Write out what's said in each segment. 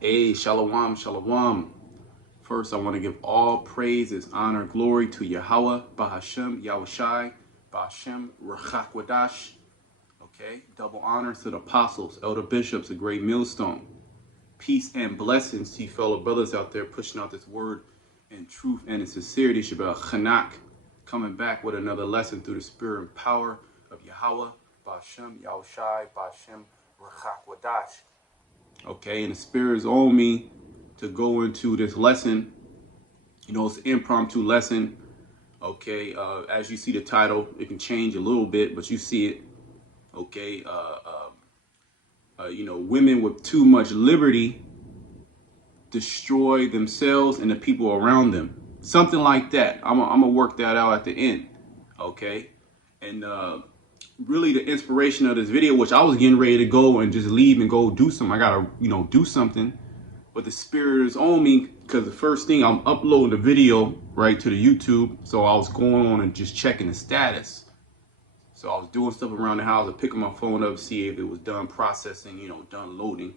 Hey, shalom, shalom. First, I want to give all praises, honor, glory to Yahweh, Bahashem, Yahushai, Bahashem, Rachak Wadash. Okay, double honors to the apostles, elder bishops, a great millstone. Peace and blessings to you fellow brothers out there pushing out this word in truth and in sincerity. Shabbat Chanak, coming back with another lesson through the spirit and power of Yahweh, Bahashem, Yahushai, Bahashem, Rachak Wadash. Okay, and the spirit is on me to go into this lesson. You know, it's an impromptu lesson. Okay, as you see the title, it can change a little bit, but you see it. Okay, you know, women with too much liberty destroy themselves and the people around them. Something like that. I'm gonna work that out at the end. Okay, and really the inspiration of this video, which I was getting ready to go and just leave and go do something. I gotta, do something. But the spirit is on me because the first thing, I'm uploading the video right to the YouTube. So I was going on and just checking the status. So I was doing stuff around the house. I picking my phone up, see if it was done processing, done loading,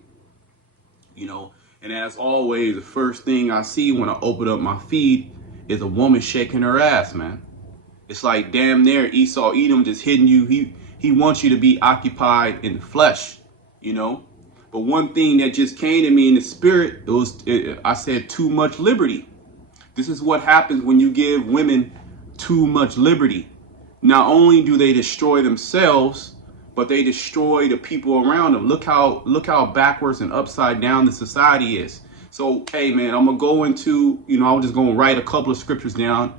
And as always, the first thing I see when I open up my feed is a woman shaking her ass, man. It's like damn near Esau Edom just hitting you. He wants you to be occupied in the flesh, But one thing that just came to me in the spirit, I said too much liberty. This is what happens when you give women too much liberty. Not only do they destroy themselves, but they destroy the people around them. Look how backwards and upside down the society is. So, hey man, I'm gonna go into, I'm just gonna write a couple of scriptures down,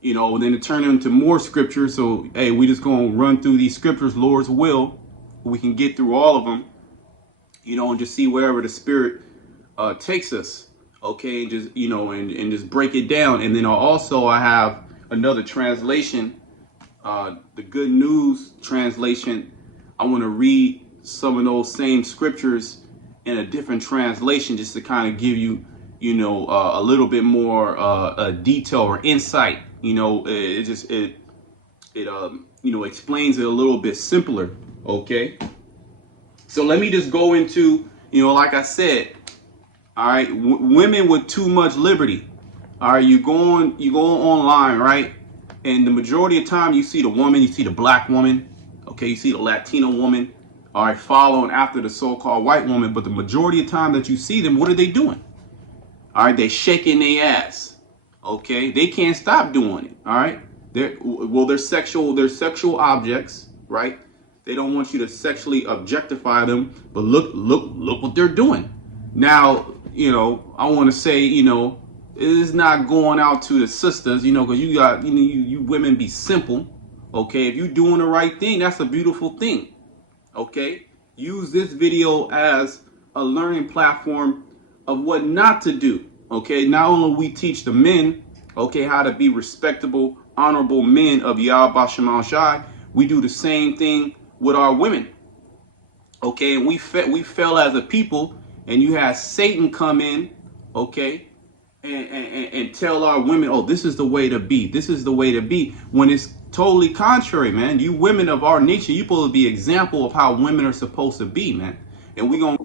and then to turn into more scriptures. So, hey, we just gonna run through these scriptures, Lord's will. We can get through all of them, and just see wherever the Spirit takes us. Okay, and just and just break it down. And then I have another translation, the Good News translation. I want to read some of those same scriptures in a different translation, just to kind of give you, a little bit more detail or insight. It explains it a little bit simpler. Okay. So let me just go into, like I said, all right, women with too much liberty. All right, you go online, right? And the majority of the time you see the woman, you see the black woman, okay, you see the Latino woman, all right, following after the so-called white woman. But the majority of the time that you see them, what are they doing? All right, they shaking their ass. Okay, they can't stop doing it. All right, they're sexual objects, right? They don't want you to sexually objectify them, but look what they're doing. Now, I want to say, it is not going out to the sisters, because you got, you women be simple. Okay, if you're doing the right thing, that's a beautiful thing. Okay, use this video as a learning platform of what not to do. Okay, not only we teach the men, okay, how to be respectable, honorable men of Yahweh Shem Shai, we do the same thing with our women. Okay, and we fell as a people, and you had Satan come in, okay, and tell our women, oh, this is the way to be. This is the way to be, when it's totally contrary, man. You women of our nation, you supposed to be example of how women are supposed to be, man. And all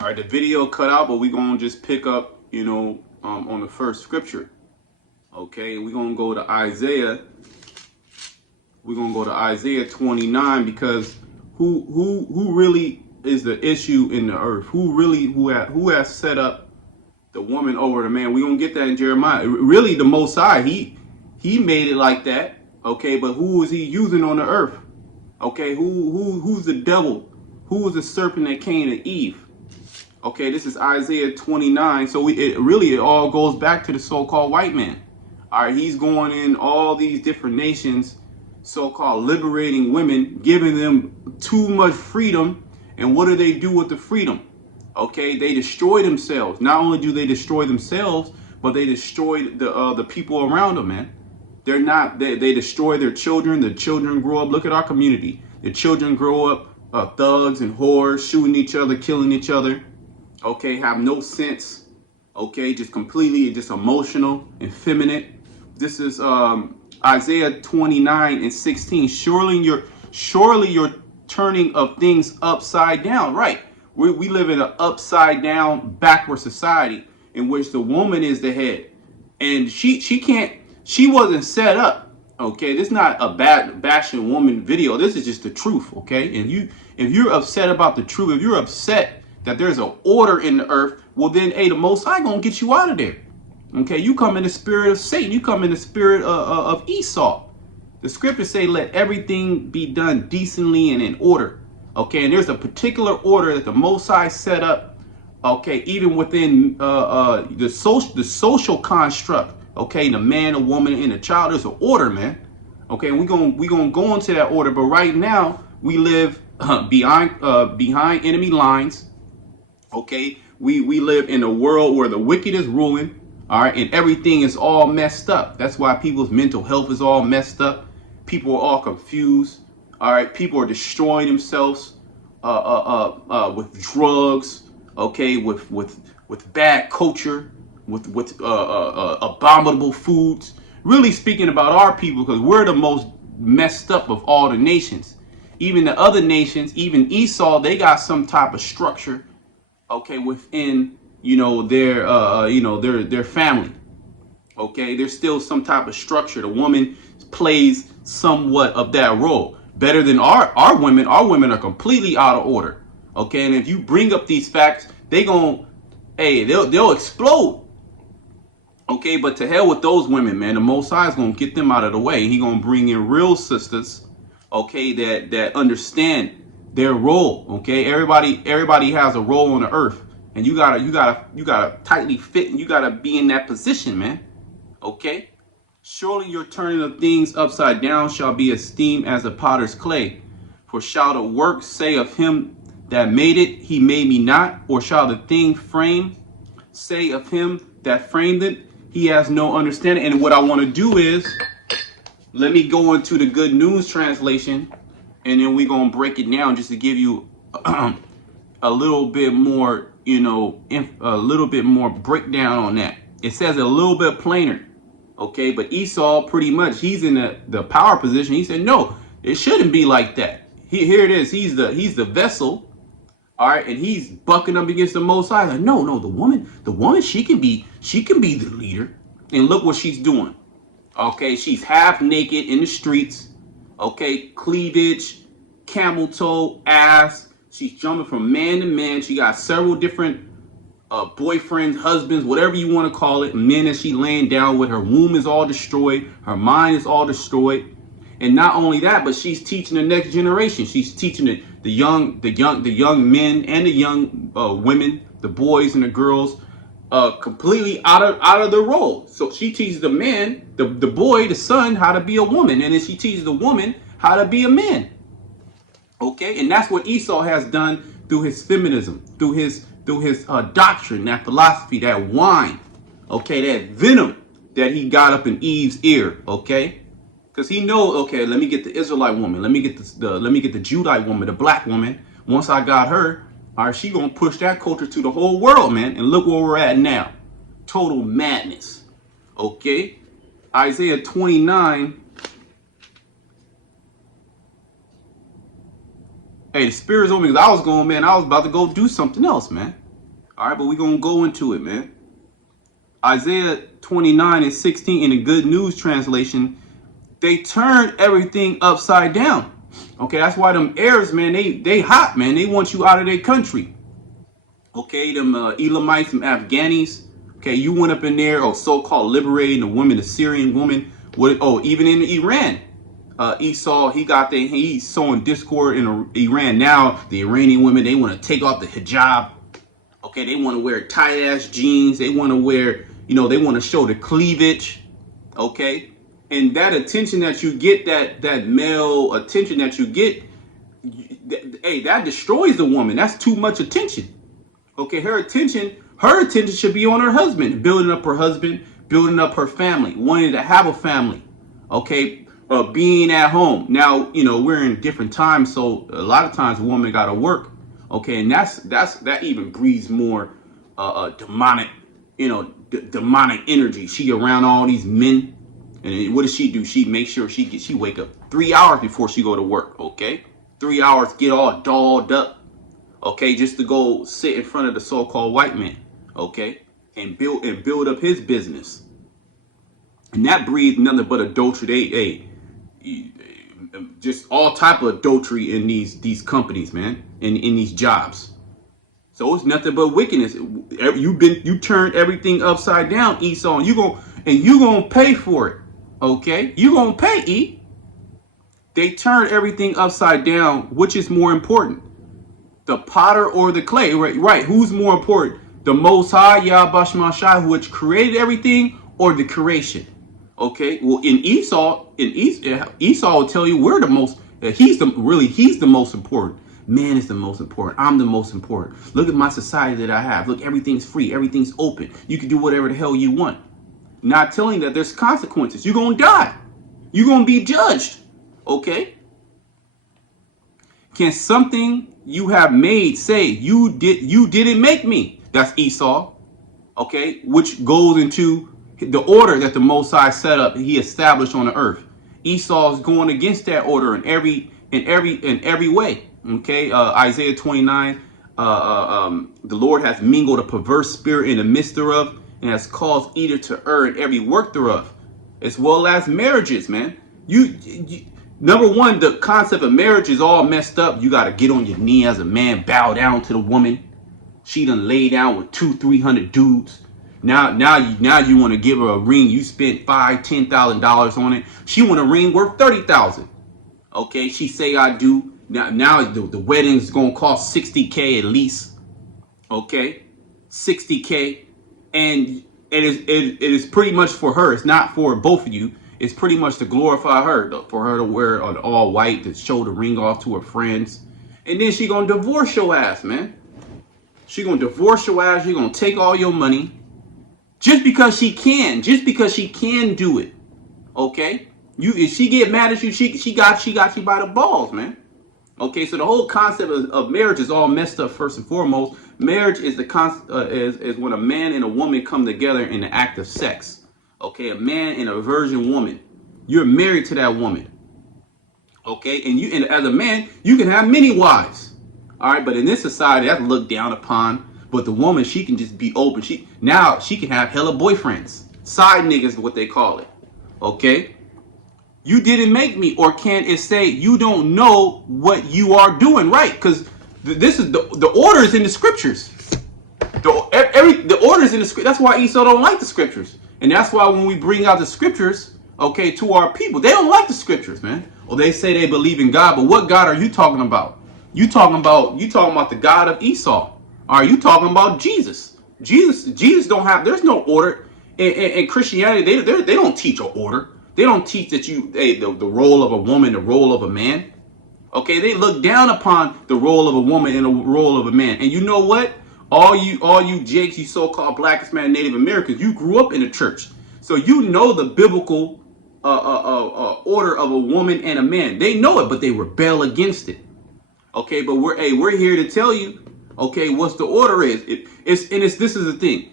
right, the video cut out, but we gonna just pick up, on the first scripture. Okay, we're gonna go to Isaiah. We're gonna go to Isaiah 29, because who really is the issue in the earth? Who has set up the woman over the man? We're gonna get that in Jeremiah. Really, the Most High, he made it like that. Okay, but who is he using on the earth? Okay, who's the devil? Who was the serpent that came to Eve? Okay, this is Isaiah 29. So it all goes back to the so-called white man. All right, he's going in all these different nations, so-called liberating women, giving them too much freedom. And what do they do with the freedom? Okay, they destroy themselves. Not only do they destroy themselves, but they destroy the people around them, man. They destroy their children. The children grow up. Look at our community. The children grow up thugs and whores, shooting each other, killing each other. Okay, have no sense. Okay, just completely emotional, effeminate. This is Isaiah 29:16. Surely you're turning of things upside down. Right. We live in an upside down, backward society in which the woman is the head, and she wasn't set up. Okay, this is not a bad bashing woman video. This is just the truth. Okay, and if you're upset about the truth, if you're upset that there's an order in the earth, well then, hey, the Most High gonna get you out of there. Okay, you come in the spirit of Satan. You come in the spirit of Esau. The scriptures say, let everything be done decently and in order. Okay, and there's a particular order that the Most High set up. Okay, even within the social construct. Okay, the man, the woman, and the child. There's an order, man. Okay, and we gonna go into that order. But right now we live behind enemy lines. Okay, we live in a world where the wicked is ruling. All right, and everything is all messed up. That's why people's mental health is all messed up. People are all confused. All right, people are destroying themselves with drugs. Okay, with bad culture, with abominable foods. Really speaking about our people, because we're the most messed up of all the nations. Even the other nations, even Esau, they got some type of structure. Okay, within their family. Okay, there's still some type of structure. The woman plays somewhat of that role better than our women. Our women are completely out of order. Okay, and if you bring up these facts, they'll explode. Okay, but to hell with those women, man. The Most High is gonna get them out of the way. He gonna bring in real sisters, okay, that understand their role. Okay, everybody has a role on the earth, and you gotta tightly fit, and you gotta be in that position, man. Okay, surely your turning of things upside down shall be esteemed as a potter's clay. For shall the work say of him that made it, he made me not? Or shall the thing framed say of him that framed it, he has no understanding? And what I want to do is, let me go into the Good News translation, and then we're going to break it down just to give you a little bit more, a little bit more breakdown on that. It says it a little bit plainer. Okay, but Esau, pretty much, he's in the power position. He said, no, it shouldn't be like that. Here it is. He's the vessel. All right, and he's bucking up against the Most High. Like, no, the woman, she can be the leader. And look what she's doing. Okay, she's half naked in the streets. Okay, cleavage, camel toe, ass. She's jumping from man to man. She got several different boyfriends, husbands, whatever you want to call it. Men that she laying down with. Her womb is all destroyed. Her mind is all destroyed. And not only that, but she's teaching the next generation. She's teaching the young men and the young women, the boys and the girls, completely out of the role. So she teaches the man, the boy, the son, how to be a woman, and then she teaches the woman how to be a man. Okay, and that's what Esau has done through his feminism, through his doctrine, that philosophy, that wine, okay, that venom that he got up in Eve's ear. Okay. Because he knows, okay, let me get the Israelite woman. Let me get the Judite woman, the black woman. Once I got her, all right, she gonna push that culture to the whole world, man. And look where we're at now. Total madness. Okay. Isaiah 29. Hey, the spirit's on me because I was about to go do something else, man. All right, but we're gonna go into it, man. Isaiah 29:16 in the Good News translation. They turned everything upside down. Okay, that's why them Arabs, man, they hot, man. They want you out of their country. Okay, them Elamites, them Afghanis. Okay, you went up in there, so-called liberating the woman, the Syrian woman. Even in Iran, Esau, he's sowing discord in Iran. Now the Iranian women, they want to take off the hijab. Okay, they want to wear tight ass jeans. They want to wear, they want to show the cleavage. Okay. And that attention that you get, that male attention that you get, hey, that destroys the woman. That's too much attention. Okay, her attention should be on her husband, building up her husband, building up her family, wanting to have a family. Okay, being at home. Now, we're in different times, so a lot of times a woman got to work. Okay, and that even breeds more demonic, demonic energy. She around all these men. And what does she do? She makes sure she wake up 3 hours before she go to work. Okay, 3 hours, get all dolled up. okay, just to go sit in front of the so-called white man, okay, and build up his business. And that breeds nothing but adultery. Just all type of adultery in these companies, man, in these jobs. So it's nothing but wickedness. You turned everything upside down, Esau, and you gonna pay for it. Okay, you gonna pay, E. They turned everything upside down. Which is more important, the potter or the clay? Right. Who's more important? The Most High, Yahweh Shai, which created everything, or the creation? Okay. Well, in Esau will tell you we're the most. He's the most important. Man is the most important. I'm the most important. Look at my society that I have. Look, everything's free. Everything's open. You can do whatever the hell you want. Not telling that there's consequences. You're gonna die. You're gonna be judged. Okay. Can something you have made say you didn't make me? That's Esau. Okay, which goes into the order that the Most High set up, he established on the earth. Esau is going against that order in every way. Okay, Isaiah 29. The Lord has mingled a perverse spirit in the midst thereof, and has caused either to err in every work thereof, as well as marriages, man. You number one, the concept of marriage is all messed up. You got to get on your knee as a man, bow down to the woman. She done lay down with 200-300 dudes. Now you want to give her a ring. You spent $5,000-$10,000 on it. She want a ring worth $30,000. Okay, she say I do. Now the wedding's gonna cost $60K at least. Okay, $60K, and it is pretty much for her. It's not for both of you. It's pretty much to glorify her, for her to wear an all white, to show the ring off to her friends, and then she gonna divorce your ass, man. She gonna divorce your ass. She gonna take all your money, just because she can do it. Okay, if she get mad at you, she got you by the balls, man. Okay, so the whole concept of marriage is all messed up. First and foremost, marriage is is when a man and a woman come together in the act of sex. Okay, a man and a virgin woman. You're married to that woman. Okay, and as a man, you can have many wives. All right, but in this society, that's looked down upon. But the woman, she can just be open. She can have hella boyfriends, side niggas, what they call it. Okay. You didn't make me, or can it say you don't know what you are doing right? Because this is the order is in the scriptures. The order is in the scripture. That's why Esau don't like the scriptures, and that's why when we bring out the scriptures, okay, to our people, they don't like the scriptures, man. Well, they say they believe in God, but what God are you talking about? You talking about the God of Esau? Are you talking about Jesus? Jesus don't have. There's no order in Christianity. They don't teach an order. They don't teach that the role of a woman, the role of a man. Okay, they look down upon the role of a woman and the role of a man. And you know what? All you Jakes, you so-called Black, Hispanic, Native Americans, you grew up in the church, so you know the biblical order of a woman and a man. They know it, but they rebel against it. Okay, but we're here to tell you, okay, what's the order is. This is the thing.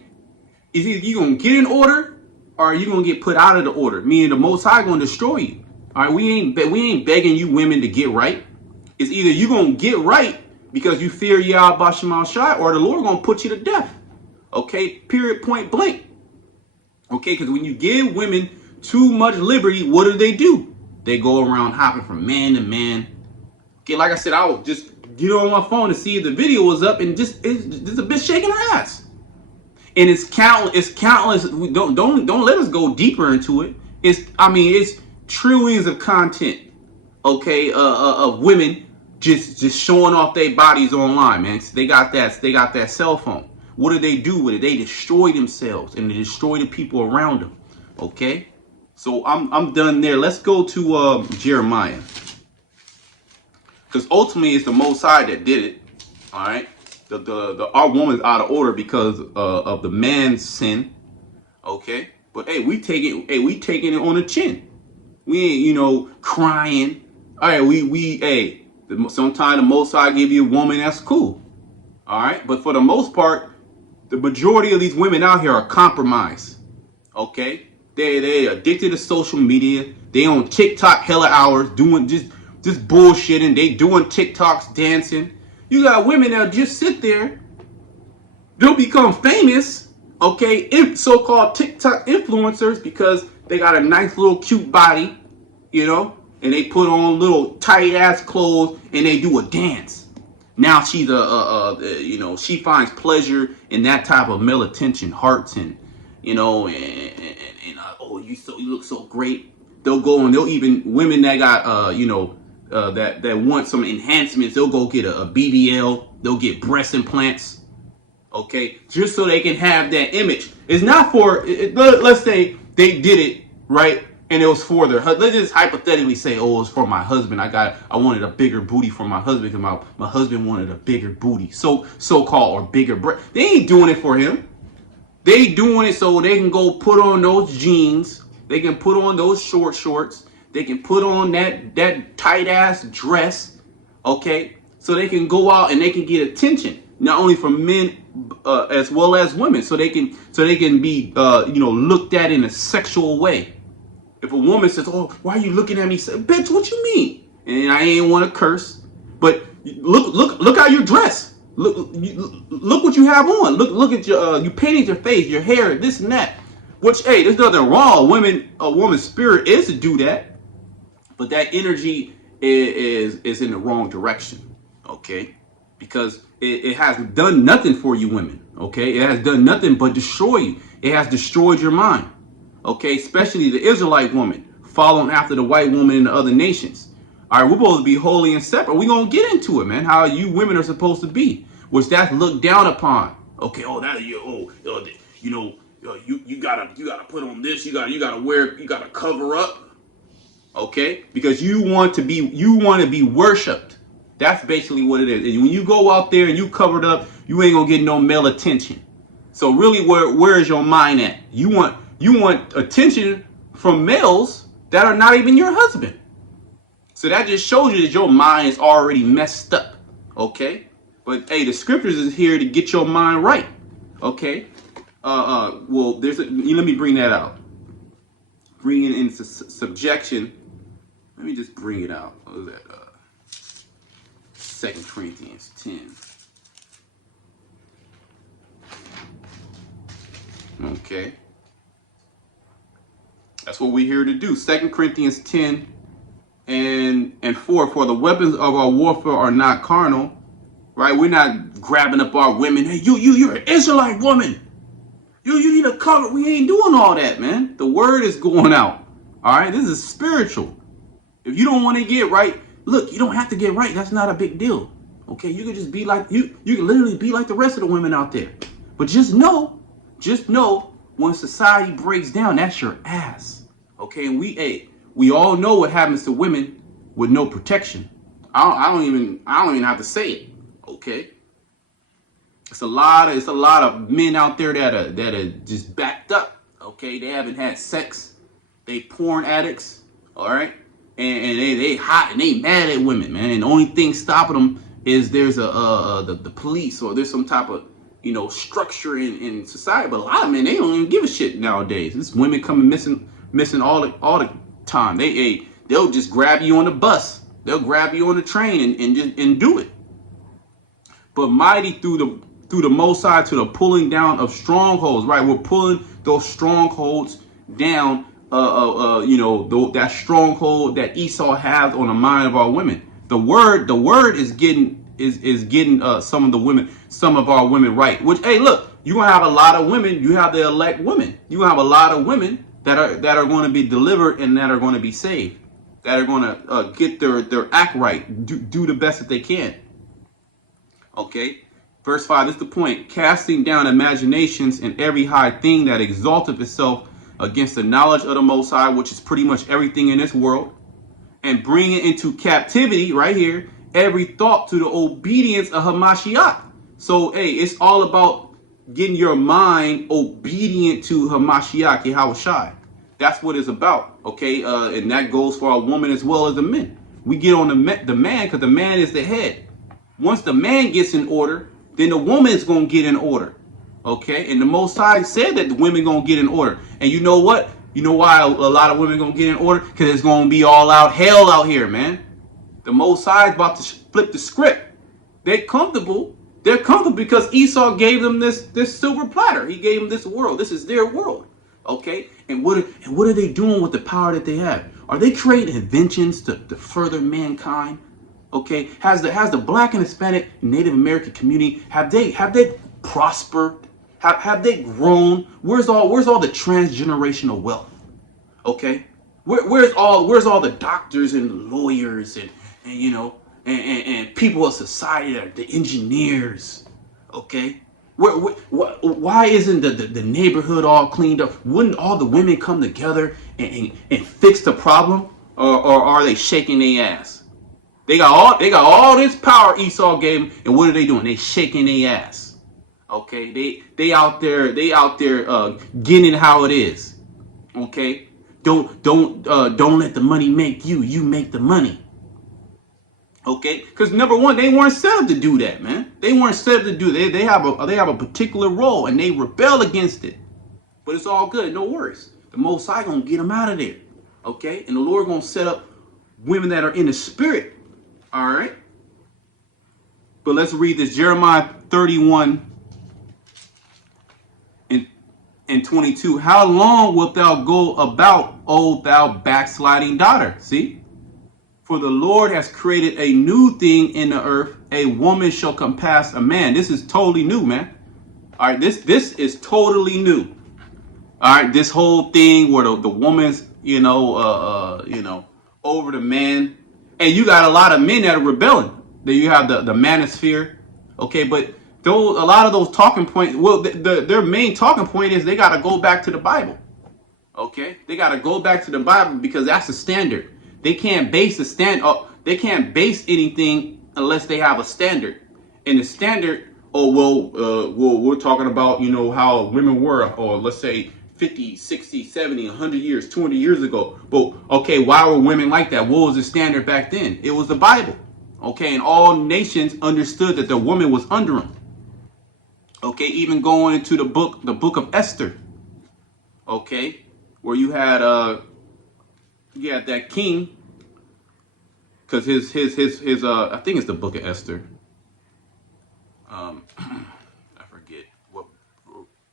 Is either you gonna get in order, or are you gonna get put out of the order? Meaning the Most High gonna destroy you. All right, we ain't begging you women to get right. It's either you gonna get right because you fear Yahweh Shema Shai, or the Lord gonna put you to death. Okay, period, point blank. Okay, because when you give women too much liberty, what do? They go around hopping from man to man. Okay, like I said, I will just get on my phone to see if the video was up, and just a bitch shaking her ass. And it's countless. Don't let us go deeper into it. It's trillions of content. Okay, of women just showing off their bodies online, man. So they got that cell phone. What do they do with it? They destroy themselves and they destroy the people around them. Okay, so I'm done there. Let's go to Jeremiah, because ultimately it's the Most High that did it. All right. Our woman's out of order because of the man's sin. Okay, but hey, we taking it on the chin. We ain't crying. All right, sometimes the Most High give you a woman, that's cool. All right, but for the most part, the majority of these women out here are compromised. Okay, they addicted to social media. They on TikTok hella hours doing just bullshitting. They doing TikToks, dancing. You got women that just sit there. They'll become famous, okay, so-called TikTok influencers because they got a nice little cute body, you know, and they put on little tight ass clothes and they do a dance. Now she's you know, she finds pleasure in that type of male attention, hearts, and you know, oh, you look so great. They'll go and they'll even women that got you know, that want some enhancements. They'll go get a BBL. They'll get breast implants. Okay, just so they can have that image. It's not for. Let's say they did it right, and it was for their. Let's just hypothetically say, oh, it's for my husband. I wanted a bigger booty for my husband because my husband wanted a bigger booty, so called, or bigger breast. They ain't doing it for him. They doing it so they can go put on those jeans. They can put on those short shorts. They can put on that tight ass dress. Okay, so they can go out and they can get attention, not only from men as well as women, so they can be you know, looked at in a sexual way. If a woman says, "Oh, why are you looking at me?" Say, "Bitch, what you mean?" And I ain't want to curse, but look how you dress. Look what you have on. Look at your you painted your face, your hair, this and that. Which, hey, there's nothing wrong. A woman's spirit is to do that, but that energy is in the wrong direction. Okay, because it has done nothing for you women. Okay, it has done nothing but destroy you. It has destroyed your mind. Okay, especially the Israelite woman following after the white woman in the other nations. All right, we're supposed to be holy and separate. We're going to get into it, man, how you women are supposed to be, which that's looked down upon. Okay, oh, that you, you know, you gotta put on this, you gotta wear, you gotta cover up. Okay, because you want to be worshipped. That's basically what it is. And when you go out there and you covered up, you ain't gonna get no male attention. So really, where is your mind at? You want attention from males that are not even your husband. So that just shows you that your mind is already messed up. Okay, but hey, the scriptures is here to get your mind right. Okay, well, let me bring that out. Bring it into subjection. Let me just bring it out. What was that? 2 Corinthians 10. Okay. That's what we're here to do. 2 Corinthians 10 and 4. For the weapons of our warfare are not carnal. Right? We're not grabbing up our women. Hey, you're an Israelite woman. You need a cover. We ain't doing all that, man. The word is going out. All right? This is spiritual. If you don't want to get right, look, you don't have to get right. That's not a big deal. Okay? You can just be like, you can literally be like the rest of the women out there. But just know, when society breaks down, that's your ass. Okay? And we all know what happens to women with no protection. I don't even have to say it. Okay? It's a lot of men out there that are just backed up. Okay? They haven't had sex. They porn addicts. All right? And they hot and they mad at women, man. And the only thing stopping them is there's the police, or there's some type of, you know, structure in society. But a lot of men, they don't even give a shit nowadays. This women coming missing all the time. They'll just grab you on the bus. They'll grab you on the train and do it. But mighty through the Most High to the pulling down of strongholds. Right, we're pulling those strongholds down. You know, that stronghold that Esau has on the mind of our women. The word is getting some of our women right. Which, hey, look, you're gonna have a lot of women. You have the elect women. You have a lot of women that are going to be delivered and that are going to be saved. That are going to get their act right. Do the best that they can. Okay. Verse 5. This is the point. Casting down imaginations and every high thing that exalteth itself against the knowledge of the Most High, which is pretty much everything in this world, and bring it into captivity, right here, every thought to the obedience of Hamashiach. So, hey, it's all about getting your mind obedient to Hamashiach, Yahushai. That's what it's about, okay? And that goes for a woman as well as the men. We get on the man because the man is the head. Once the man gets in order, then the woman is going to get in order. Okay, and the Most High said that the women gonna get in order. And you know what? You know why a lot of women gonna get in order? Because it's gonna be all out hell out here, man. The Most High is about to flip the script. They're comfortable. They're comfortable because Esau gave them this silver platter. He gave them this world. This is their world. Okay? And what are they doing with the power that they have? Are they creating inventions to further mankind? Okay? Has the black and Hispanic Native American community, have they prospered? Have they grown? Where's all the transgenerational wealth? Okay? Where's all the doctors and lawyers and you know and people of society, that are the engineers? Okay, why isn't the neighborhood all cleaned up? Wouldn't all the women come together and fix the problem, or are they shaking their ass? They got all this power Esau gave them, and what are they doing? They shaking their ass. Okay, they out there getting it how it is. Okay. Don't let the money make you. You make the money. Okay, because number one, they weren't set up to do that, man. They weren't set up to do that. They have a particular role, and they rebel against it. But it's all good. No worries. The Most High gonna get them out of there. Okay, and the Lord gonna set up women that are in the spirit. All right. But let's read this, Jeremiah 31 and 22. How long wilt thou go about, O thou backsliding daughter? See? For the Lord has created a new thing in the earth. A woman shall compass a man. This is totally new, man. All right, this is totally new. All right, this whole thing where the woman's, over the man. And you got a lot of men that are rebelling. Then you have the manosphere. Okay, but a lot of those talking points, well, their main talking point is they got to go back to the Bible. Okay, they got to go back to the Bible because that's the standard. They can't base they can't base anything unless they have a standard. And the standard, we're talking about, how women were, or let's say 50, 60, 70, 100 years, 200 years ago. But okay, why were women like that? What was the standard back then? It was the Bible. Okay, and all nations understood that the woman was under them. Okay, even going into the book of Esther. Okay, where you had that king, because his I think it's the book of Esther. I forget what,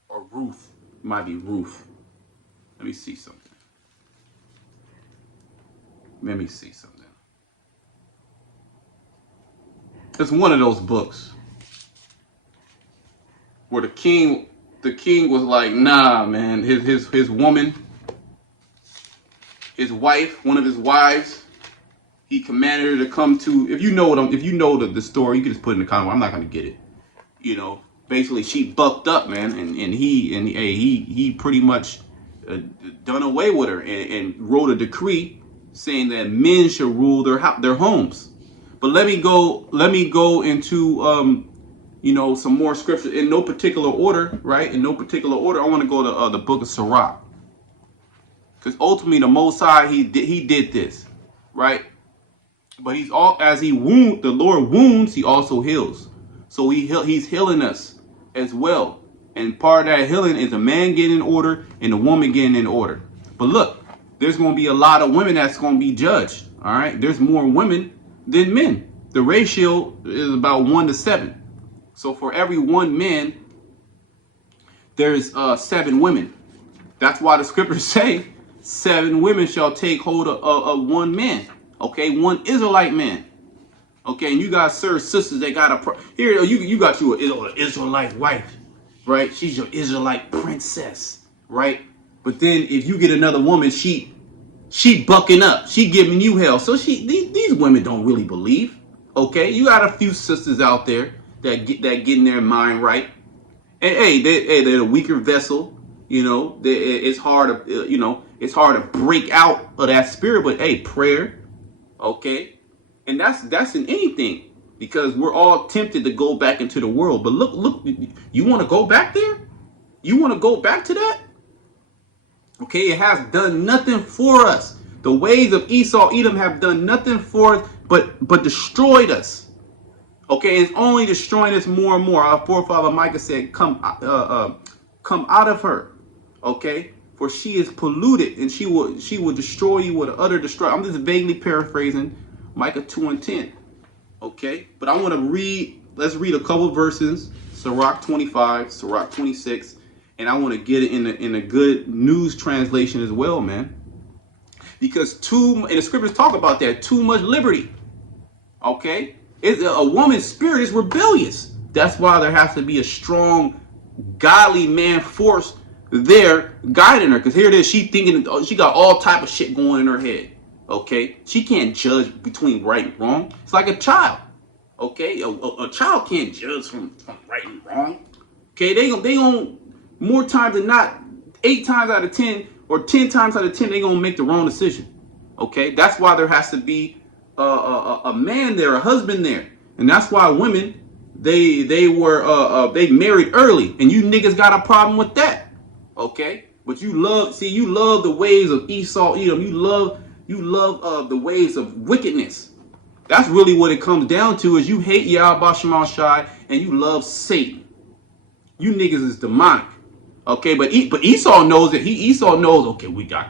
or Ruth, it might be Ruth. Let me see something. It's one of those books where the king was like, nah, man, his woman, his wife, one of his wives, he commanded her to come to. If you know the story, you can just put it in the comment. I'm not gonna get it. Basically she bucked up, man, and he pretty much done away with her and wrote a decree saying that men should rule their homes. But let me go into some more scripture in no particular order, right? In no particular order. I want to go to the book of Sirach, because ultimately the Most High he did this, right? But the Lord wounds, he also heals. So he's healing us as well. And part of that healing is a man getting in order and a woman getting in order. But look, there's going to be a lot of women that's going to be judged. All right, there's more women than men. The ratio is about 1 to 7. So for every 1 man, there's 7 women. That's why the scriptures say 7 women shall take hold of 1 man. Okay, 1 Israelite man. Okay, and you got sisters that got here. You got you an Israelite wife, right? She's your Israelite princess, right? But then if you get another woman, she bucking up, she giving you hell. So these women don't really believe. Okay, you got a few sisters out there that getting their mind right, and they're a weaker vessel. It's hard to break out of that spirit. But hey, prayer, okay. And that's in anything, because we're all tempted to go back into the world. But look, you want to go back there? You want to go back to that? Okay, it has done nothing for us. The ways of Esau, Edom have done nothing for us, but destroyed us. Okay, it's only destroying us more and more. Our forefather Micah said, come out of her. Okay, for she is polluted, and she will destroy you with utter destruction. I'm just vaguely paraphrasing Micah 2:10. Okay, but I want to let's read a couple verses, Sirach 25, Sirach 26, and I want to get it in a good news translation as well, man. Because and the scriptures talk about that, too much liberty. Okay? A woman's spirit is rebellious. That's why there has to be a strong, godly man force there guiding her. Because here it is, she got all type of shit going in her head. Okay? She can't judge between right and wrong. It's like a child. Okay? A child can't judge from right and wrong. Okay? They gon' more times than not, 8 times out of 10 or 10 times out of 10, they gonna make the wrong decision. Okay? That's why there has to be a man there, a husband there. And that's why women, they married early, and you niggas got a problem with that. Okay? But you love the ways of Esau, Edom. You love the ways of wickedness. That's really what it comes down to, is you hate Yahweh Shema Shai and you love Satan. You niggas is demonic. Okay, but Esau knows that Esau knows, okay, I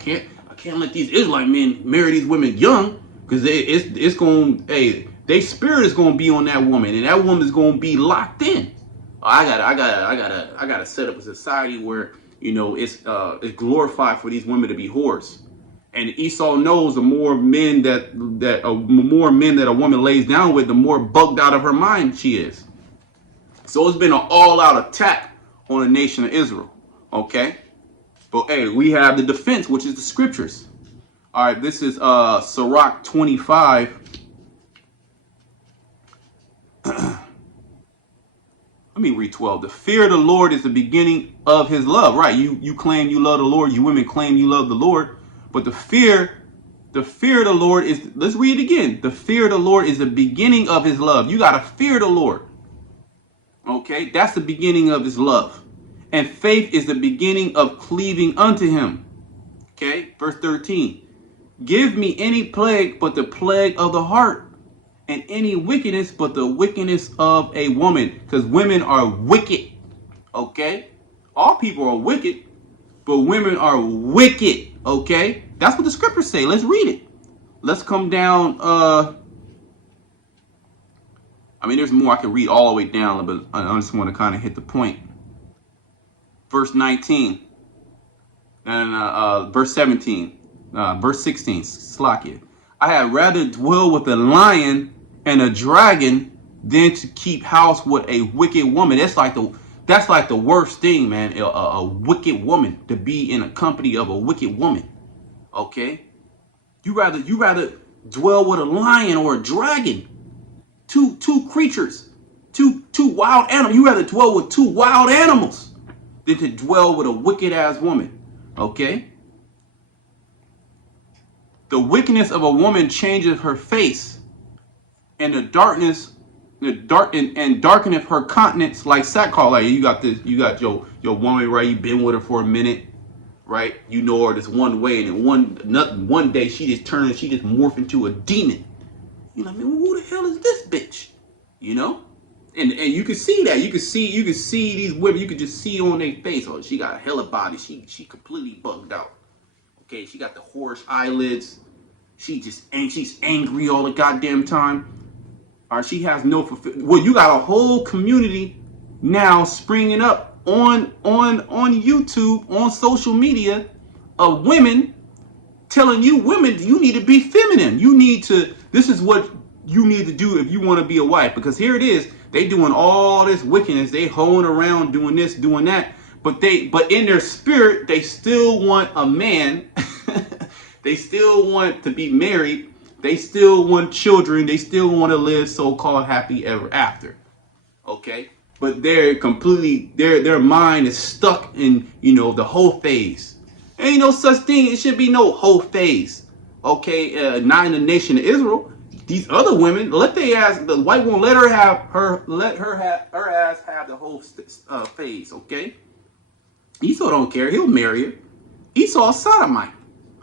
can't let these Israelite men marry these women young, because it's going, hey, their spirit is going to be on that woman, and that woman is going to be locked in. I gotta set up a society where, you know, it's glorified for these women to be whores. And Esau knows the more men that a woman lays down with, the more bugged out of her mind she is. So it's been an all-out attack on the nation of Israel. Okay? But hey, we have the defense, which is the scriptures. All right, this is Sirach 25. Let me read 12. The fear of the Lord is the beginning of his love. Right, you claim you love the Lord. You women claim you love the Lord. But the fear of the Lord is, let's read it again. The fear of the Lord is the beginning of his love. You got to fear the Lord. Okay, that's the beginning of his love. And faith is the beginning of cleaving unto him. Okay, verse 13. Give me any plague but the plague of the heart, and any wickedness but the wickedness of a woman. Because women are wicked. Okay? All people are wicked, but women are wicked. Okay? That's what the scriptures say. Let's read it. Let's come down. There's more I can read all the way down, but I just want to kind of hit the point. Verse 19 and verse 17, verse 16. Slakia. I had rather dwell with a lion and a dragon than to keep house with a wicked woman. That's like the worst thing, man. A wicked woman, to be in a company of a wicked woman. Okay, you rather dwell with a lion or a dragon, two creatures, two wild animals. You rather dwell with 2 wild animals than to dwell with a wicked ass woman. Okay. The wickedness of a woman changes her face, and the darkness, darkeneth her countenance like sackcloth. Like you got your woman, right? You've been with her for a minute, right? You know her this one way, and then one day she just morph into a demon. You're like, man, who the hell is this bitch? You know? And you can see that. You can see these women. You can just see on their face. Oh, she got a hella body. She completely bugged out. Okay, she got the whorish eyelids. She's angry all the goddamn time. Or she has no well, you got a whole community now springing up on YouTube, on social media, of women telling you, women, you need to be feminine. This is what you need to do if you want to be a wife. Because here it is, they doing all this wickedness, they hoeing around doing this, doing that, but in their spirit, they still want a man. They still want to be married. They still want children. They still want to live so-called happy ever after. Okay? But they're completely, their mind is stuck in, the whole phase. Ain't no such thing. It should be no whole phase. Okay? Not in the nation of Israel. These other women, the white woman, let her ass have the whole phase. Okay? Esau don't care. He'll marry her. Esau a sodomite.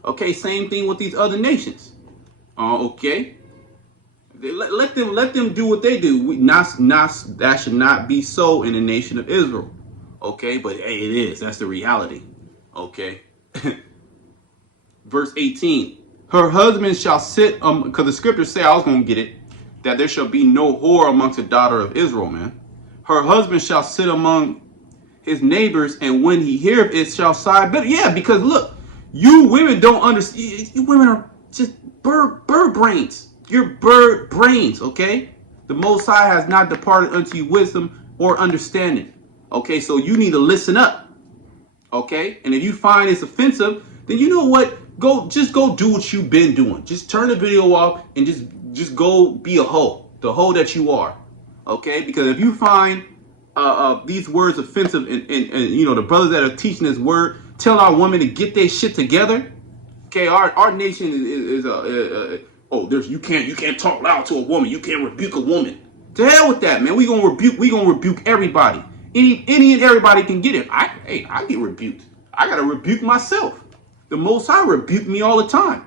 Okay, same thing with these other nations. Okay, let them do what they do. That should not be so in the nation of Israel. Okay, but hey, it is. That's the reality. Okay. Verse 18. Her husband shall sit, because the scriptures say, I was going to get it. that there shall be no whore amongst the daughter of Israel, man. Her husband shall sit among his neighbors, and when he heareth it shall sigh bitter. Yeah, because look, you women don't understand. You women are just bird brains. You're bird brains, okay? The Most High has not departed unto you wisdom or understanding. Okay, so you need to listen up. Okay, and if you find it's offensive, then you know what? Just go do what you've been doing. Just turn the video off and just go be a hoe, the hoe that you are. Okay, because if you find these words offensive, and you know the brothers that are teaching this word, tell our women to get their shit together. Okay, our nation is you can't talk loud to a woman. You can't rebuke a woman. To hell with that, man. We gonna rebuke everybody. Any and everybody can get it. I get rebuked. I gotta rebuke myself. The Most High rebuke me all the time.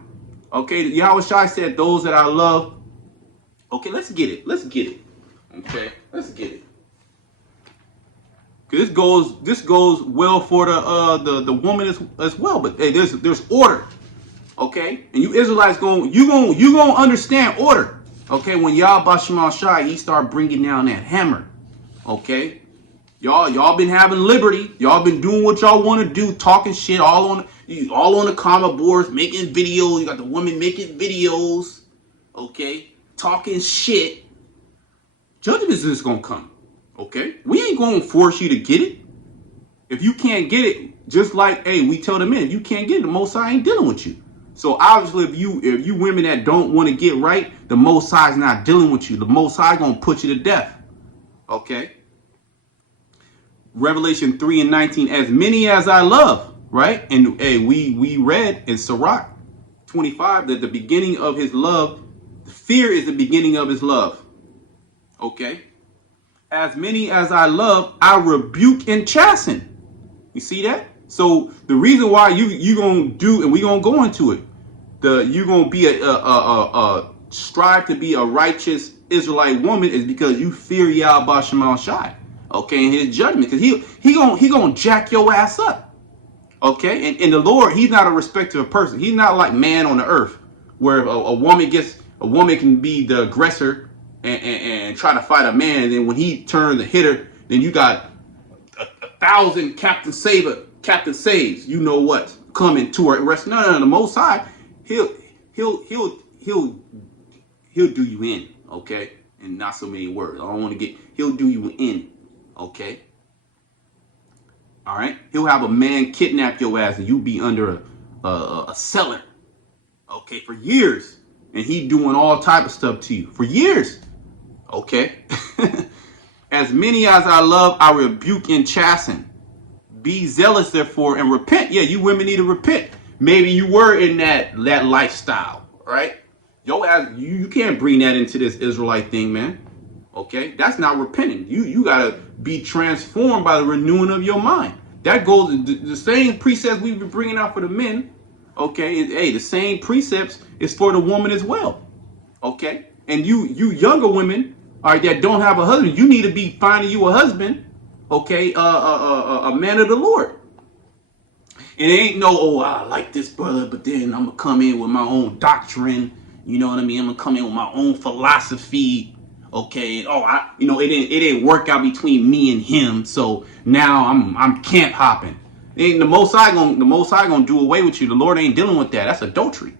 Okay, Yahweh Shai said, "Those that I love." Okay, let's get it. Okay, let's get it. Cause this goes well for the woman as well. But hey, there's order. Okay, and you Israelites you gonna understand order. Okay, when Yahweh Shai he start bringing down that hammer. Okay. Y'all been having liberty. Y'all been doing what y'all want to do, talking shit all on the comment boards, making videos. You got the women making videos, okay, talking shit. Judgment is just gonna come, okay? We ain't gonna force you to get it. If you can't get it, just like we tell the men, if you can't get it, the Most High ain't dealing with you. So obviously, if you women that don't want to get right, the Most High is not dealing with you. The Most High gonna put you to death, okay? Revelation 3:19, as many as I love, right? And we read in Sirach 25 that the beginning of his love, fear is the beginning of his love. Okay? As many as I love, I rebuke and chasten. You see that? So the reason why you gonna do, and we gonna go into it, you gonna be a strive to be a righteous Israelite woman is because you fear Yahweh Shema Shai. Okay, in his judgment, because he gonna jack your ass up. Okay, and the Lord, he's not a respecter of person. He's not like man on the earth, where a woman can be the aggressor and try to fight a man, and then when he turns the hitter, then you got a thousand Captain Saves, you know what, coming to her rest. No, the Most High, he'll do you in, okay, and not so many words. I don't want to he'll do you in. Okay. All right. He'll have a man kidnap your ass and you be under a cellar. Okay. For years. And he doing all type of stuff to you for years. Okay. As many as I love, I rebuke and chasten. Be zealous, therefore, and repent. Yeah, you women need to repent. Maybe you were in that lifestyle, right? Yo, you can't bring that into this Israelite thing, man. Okay, that's not repenting. You gotta be transformed by the renewing of your mind. That goes the same precepts we've been bringing out for the men. Okay, the same precepts is for the woman as well. Okay, and you younger women, all right, that don't have a husband, you need to be finding you a husband. Okay, a man of the Lord. And it ain't I like this brother, but then I'm gonna come in with my own doctrine. You know what I mean? I'm gonna come in with my own philosophy. Okay, it didn't work out between me and him, so now I'm camp hopping. And the Most High gonna do away with you. The Lord ain't dealing with that. That's adultery.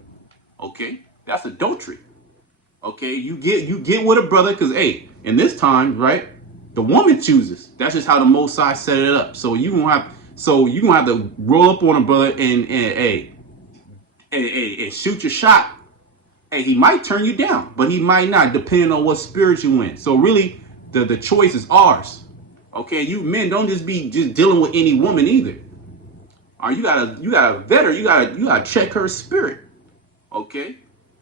Okay, that's adultery. Okay, you get with a brother, because in this time, right, the woman chooses. That's just how the Most High set it up. So you gonna have to roll up on a brother and shoot your shot. He might turn you down, but he might not, depending on what spirit you in. So really, the choice is ours. Okay, you men don't just be dealing with any woman either. All right, you gotta vet her. You gotta check her spirit. Okay,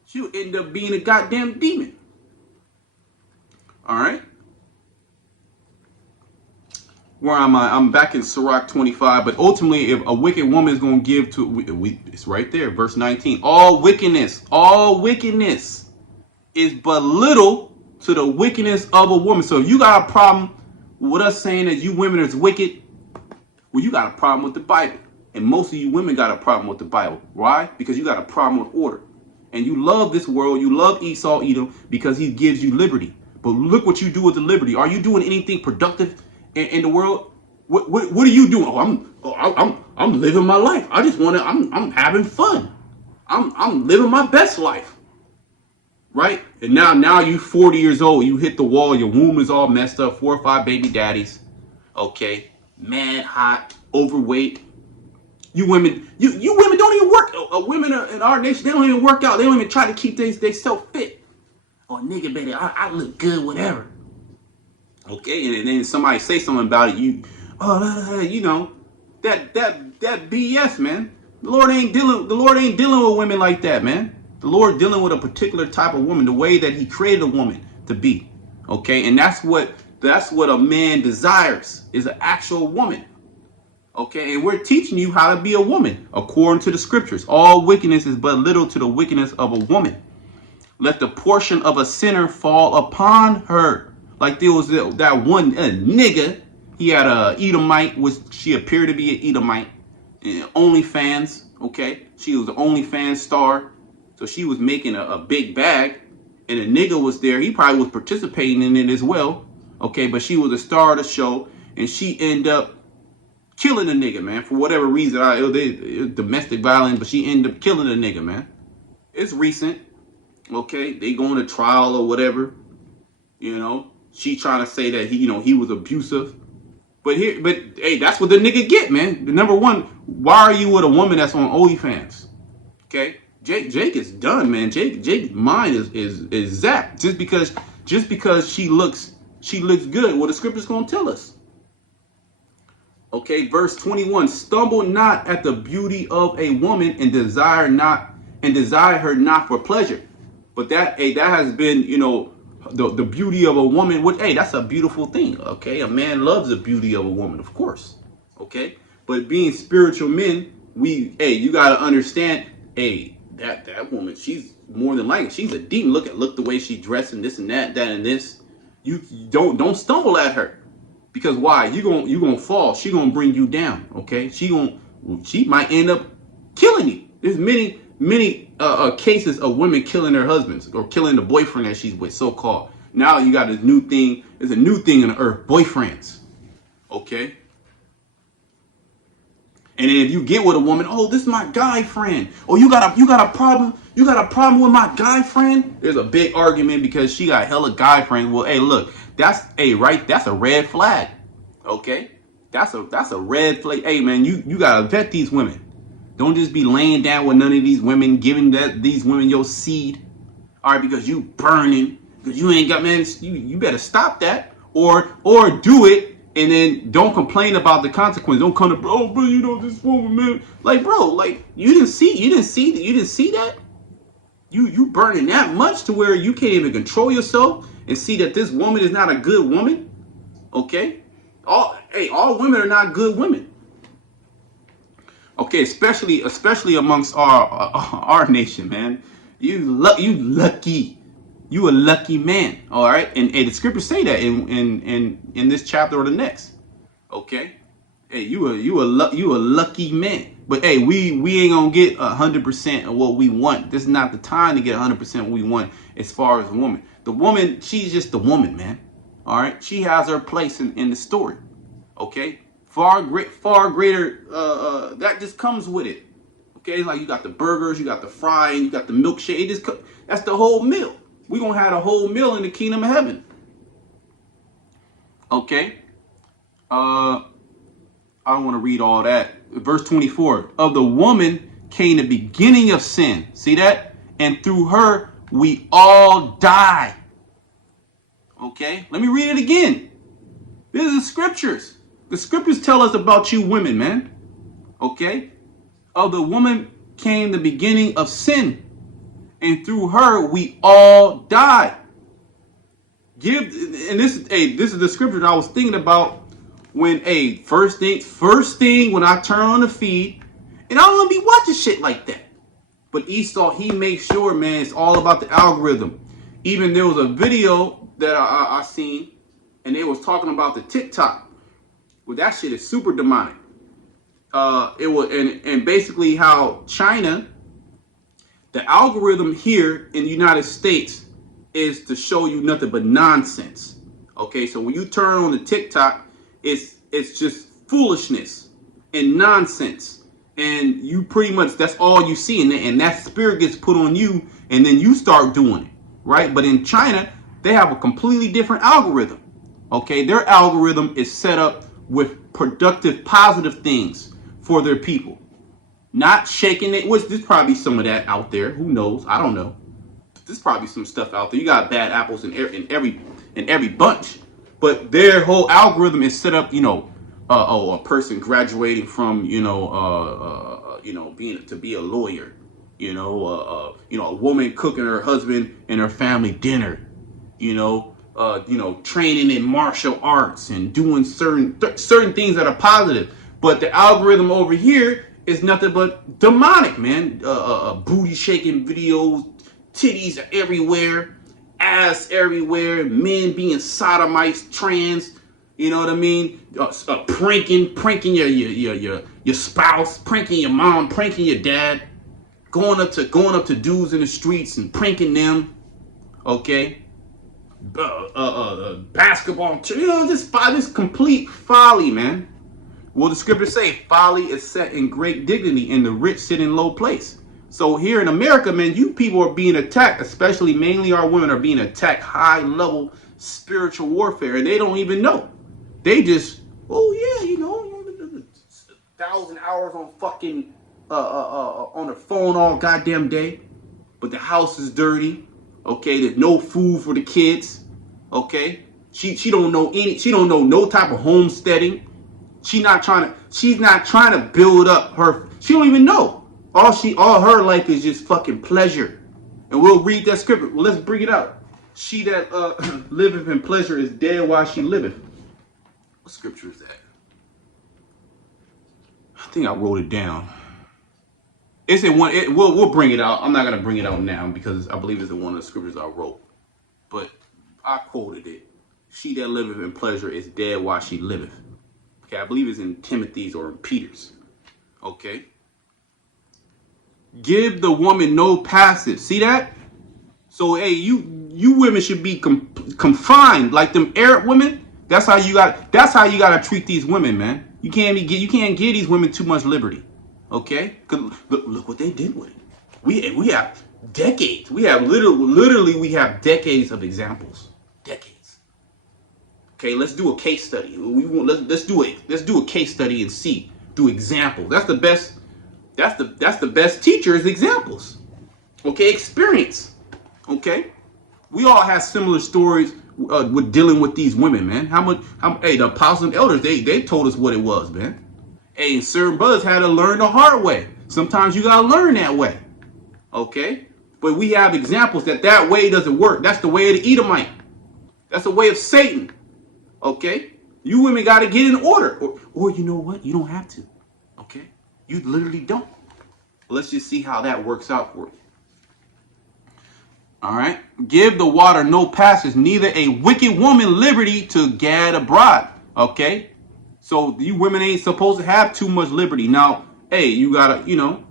she'll end up being a goddamn demon. All right. Where am I? I'm back in Sirach 25. But ultimately, if a wicked woman is going to give to, it's right there, verse 19. All wickedness is but little to the wickedness of a woman. So if you got a problem with us saying that you women is wicked, well, you got a problem with the Bible. And most of you women got a problem with the Bible. Why? Because you got a problem with order. And you love this world. You love Esau, Edom, because he gives you liberty. But look what you do with the liberty. Are you doing anything productive in the world? What are you doing? I'm living my life. I just want to. I'm having fun. I'm living my best life, right? And now you 40 years old. You hit the wall. Your womb is all messed up. 4 or 5 baby daddies. Okay, mad hot, overweight. You women don't even work. Women in our nation, they don't even work out. They don't even try to keep they self fit. Oh, nigga, baby, I look good, whatever. Okay, and then somebody say something about it, you know, that BS, man. The Lord ain't dealing with women like that, man. The Lord dealing with a particular type of woman, the way that He created a woman to be. Okay, and that's what a man desires, is an actual woman. Okay, and we're teaching you how to be a woman according to the scriptures. All wickedness is but little to the wickedness of a woman. Let the portion of a sinner fall upon her. Like there was that one nigga. He had a Edomite, which she appeared to be an Edomite. OnlyFans, okay? She was the OnlyFans star. So she was making a big bag. And a nigga was there. He probably was participating in it as well. Okay, but she was a star of the show. And she ended up killing a nigga, man. For whatever reason. It was domestic violence, but she ended up killing a nigga, man. It's recent. Okay, they going to trial or whatever. You know, she trying to say that he was abusive. But hey, that's what the nigga get, man. The number one, why are you with a woman that's on OnlyFans? Okay, Jake is done, man. Jake's mind is zapped just because she looks good. Well, the scripture's gonna tell us. Okay, verse 21: Stumble not at the beauty of a woman, and desire her not for pleasure. But that has been, the beauty of a woman, which, that's a beautiful thing. Okay, a man loves the beauty of a woman, of course. Okay, but being spiritual men, you gotta understand, that woman, she's more than likely, she's a demon. Look the way she dressed and this and that and this. You don't stumble at her, because why? You gonna fall. She gonna bring you down. Okay, she might end up killing you. There's many cases of women killing their husbands or killing the boyfriend that she's with, so-called. Now you got a new thing. There's a new thing in the earth: boyfriends. Okay. And then if you get with a woman, oh, this is my guy friend. Oh, you got a problem? You got a problem with my guy friend? There's a big argument because she got hella guy friends. Well, hey, look, that's a red flag. Okay, that's a red flag. Hey, man, you gotta vet these women. Don't just be laying down with none of these women, giving these women your seed. All right, because you burning, because you ain't got, man. You better stop that, or do it. And then don't complain about the consequences. Don't come to, bro, this woman, man. Like, bro, like you didn't see that. You burning that much to where you can't even control yourself and see that this woman is not a good woman. Okay, all women are not good women. Okay, especially amongst our nation, man. You lucky. You a lucky man, all right? And the scriptures say that in this chapter or the next. Okay? Hey, you a lucky man. But hey, we ain't gonna get 100% of what we want. This is not the time to get 100% what we want as far as a woman. The woman, she's just the woman, man. All right? She has her place in the story. Okay? Far greater that just comes with it. Okay? Like you got the burgers, you got the frying, you got the milkshake. That's the whole meal. We're going to have a whole meal in the kingdom of heaven. Okay. I don't want to read all that. Verse 24. Of the woman came the beginning of sin. See that? And through her, we all die. Okay. Let me read it again. This is the scriptures. The scriptures tell us about you women, man. Okay. Of the woman came the beginning of sin. And through her, we all die. This is the scripture that I was thinking about when, first thing when I turn on the feed, and I don't want to be watching shit like that. But Esau, he makes sure, man, it's all about the algorithm. Even there was a video that I seen, and they was talking about the TikTok. Well, that shit is super demonic. It was, and basically how China, The algorithm here in the United States is to show you nothing but nonsense. Okay, so when you turn on the TikTok, it's just foolishness and nonsense, and you pretty much, that's all you see, and that spirit gets put on you, and then you start doing it, right? But in China, they have a completely different algorithm. Okay, their algorithm is set up with productive, positive things for their people, not shaking it. Which there's probably some of that out there. Who knows? I don't know. There's probably some stuff out there. You got bad apples in every bunch, but their whole algorithm is set up. A person graduating from being to be a lawyer. A woman cooking her husband and her family dinner. Training in martial arts and doing certain things that are positive. But the algorithm over here is nothing but demonic, man. Booty shaking videos, titties everywhere, ass everywhere, men being sodomites, trans. You know what I mean? Pranking your spouse, pranking your mom, pranking your dad, going up to dudes in the streets and pranking them. Okay. Basketball, this complete folly, man. Well, the scriptures say folly is set in great dignity and the rich sit in low place. So here in America, man, you people are being attacked, especially mainly our women are being attacked, high level spiritual warfare, and they don't even know. They just, 1,000 hours on fucking on the phone all goddamn day, but the house is dirty. Okay, there's no food for the kids. Okay, she don't know no type of homesteading. She's not trying to build up her. She don't even know. All her life is just fucking pleasure. And we'll read that scripture. Well, let's bring it out. She that liveth in pleasure is dead while she liveth. What scripture is that? I think I wrote it down. It's in one. We'll bring it out. I'm not gonna bring it out now because I believe it's in one of the scriptures I wrote. But I quoted it. She that liveth in pleasure is dead while she liveth. Okay, I believe it's in Timothy's or in Peter's. Okay. Give the woman no passage. See that? So hey, you women should be confined like them Arab women. That's how you gotta treat these women, man. You can't give these women too much liberty. Okay? Look what they did with it. We have decades. We have literally we have decades of examples. Decades. Okay, let's do a case study. Let's do a case study and see through examples. That's the best teacher is examples. Okay, experience. Okay? We all have similar stories with dealing with these women, man. Hey, the apostles and elders, they told us what it was, man. Hey, and certain brothers had to learn the hard way. Sometimes you gotta learn that way. Okay? But we have examples that way doesn't work. That's the way of the Edomite. That's the way of Satan. Okay? You women gotta get in order. Or you know what? You don't have to. Okay? You literally don't. Let's just see how that works out for you. All right? Give the water no passage, neither a wicked woman liberty to gad abroad. Okay? So you women ain't supposed to have too much liberty. Now, hey, you gotta,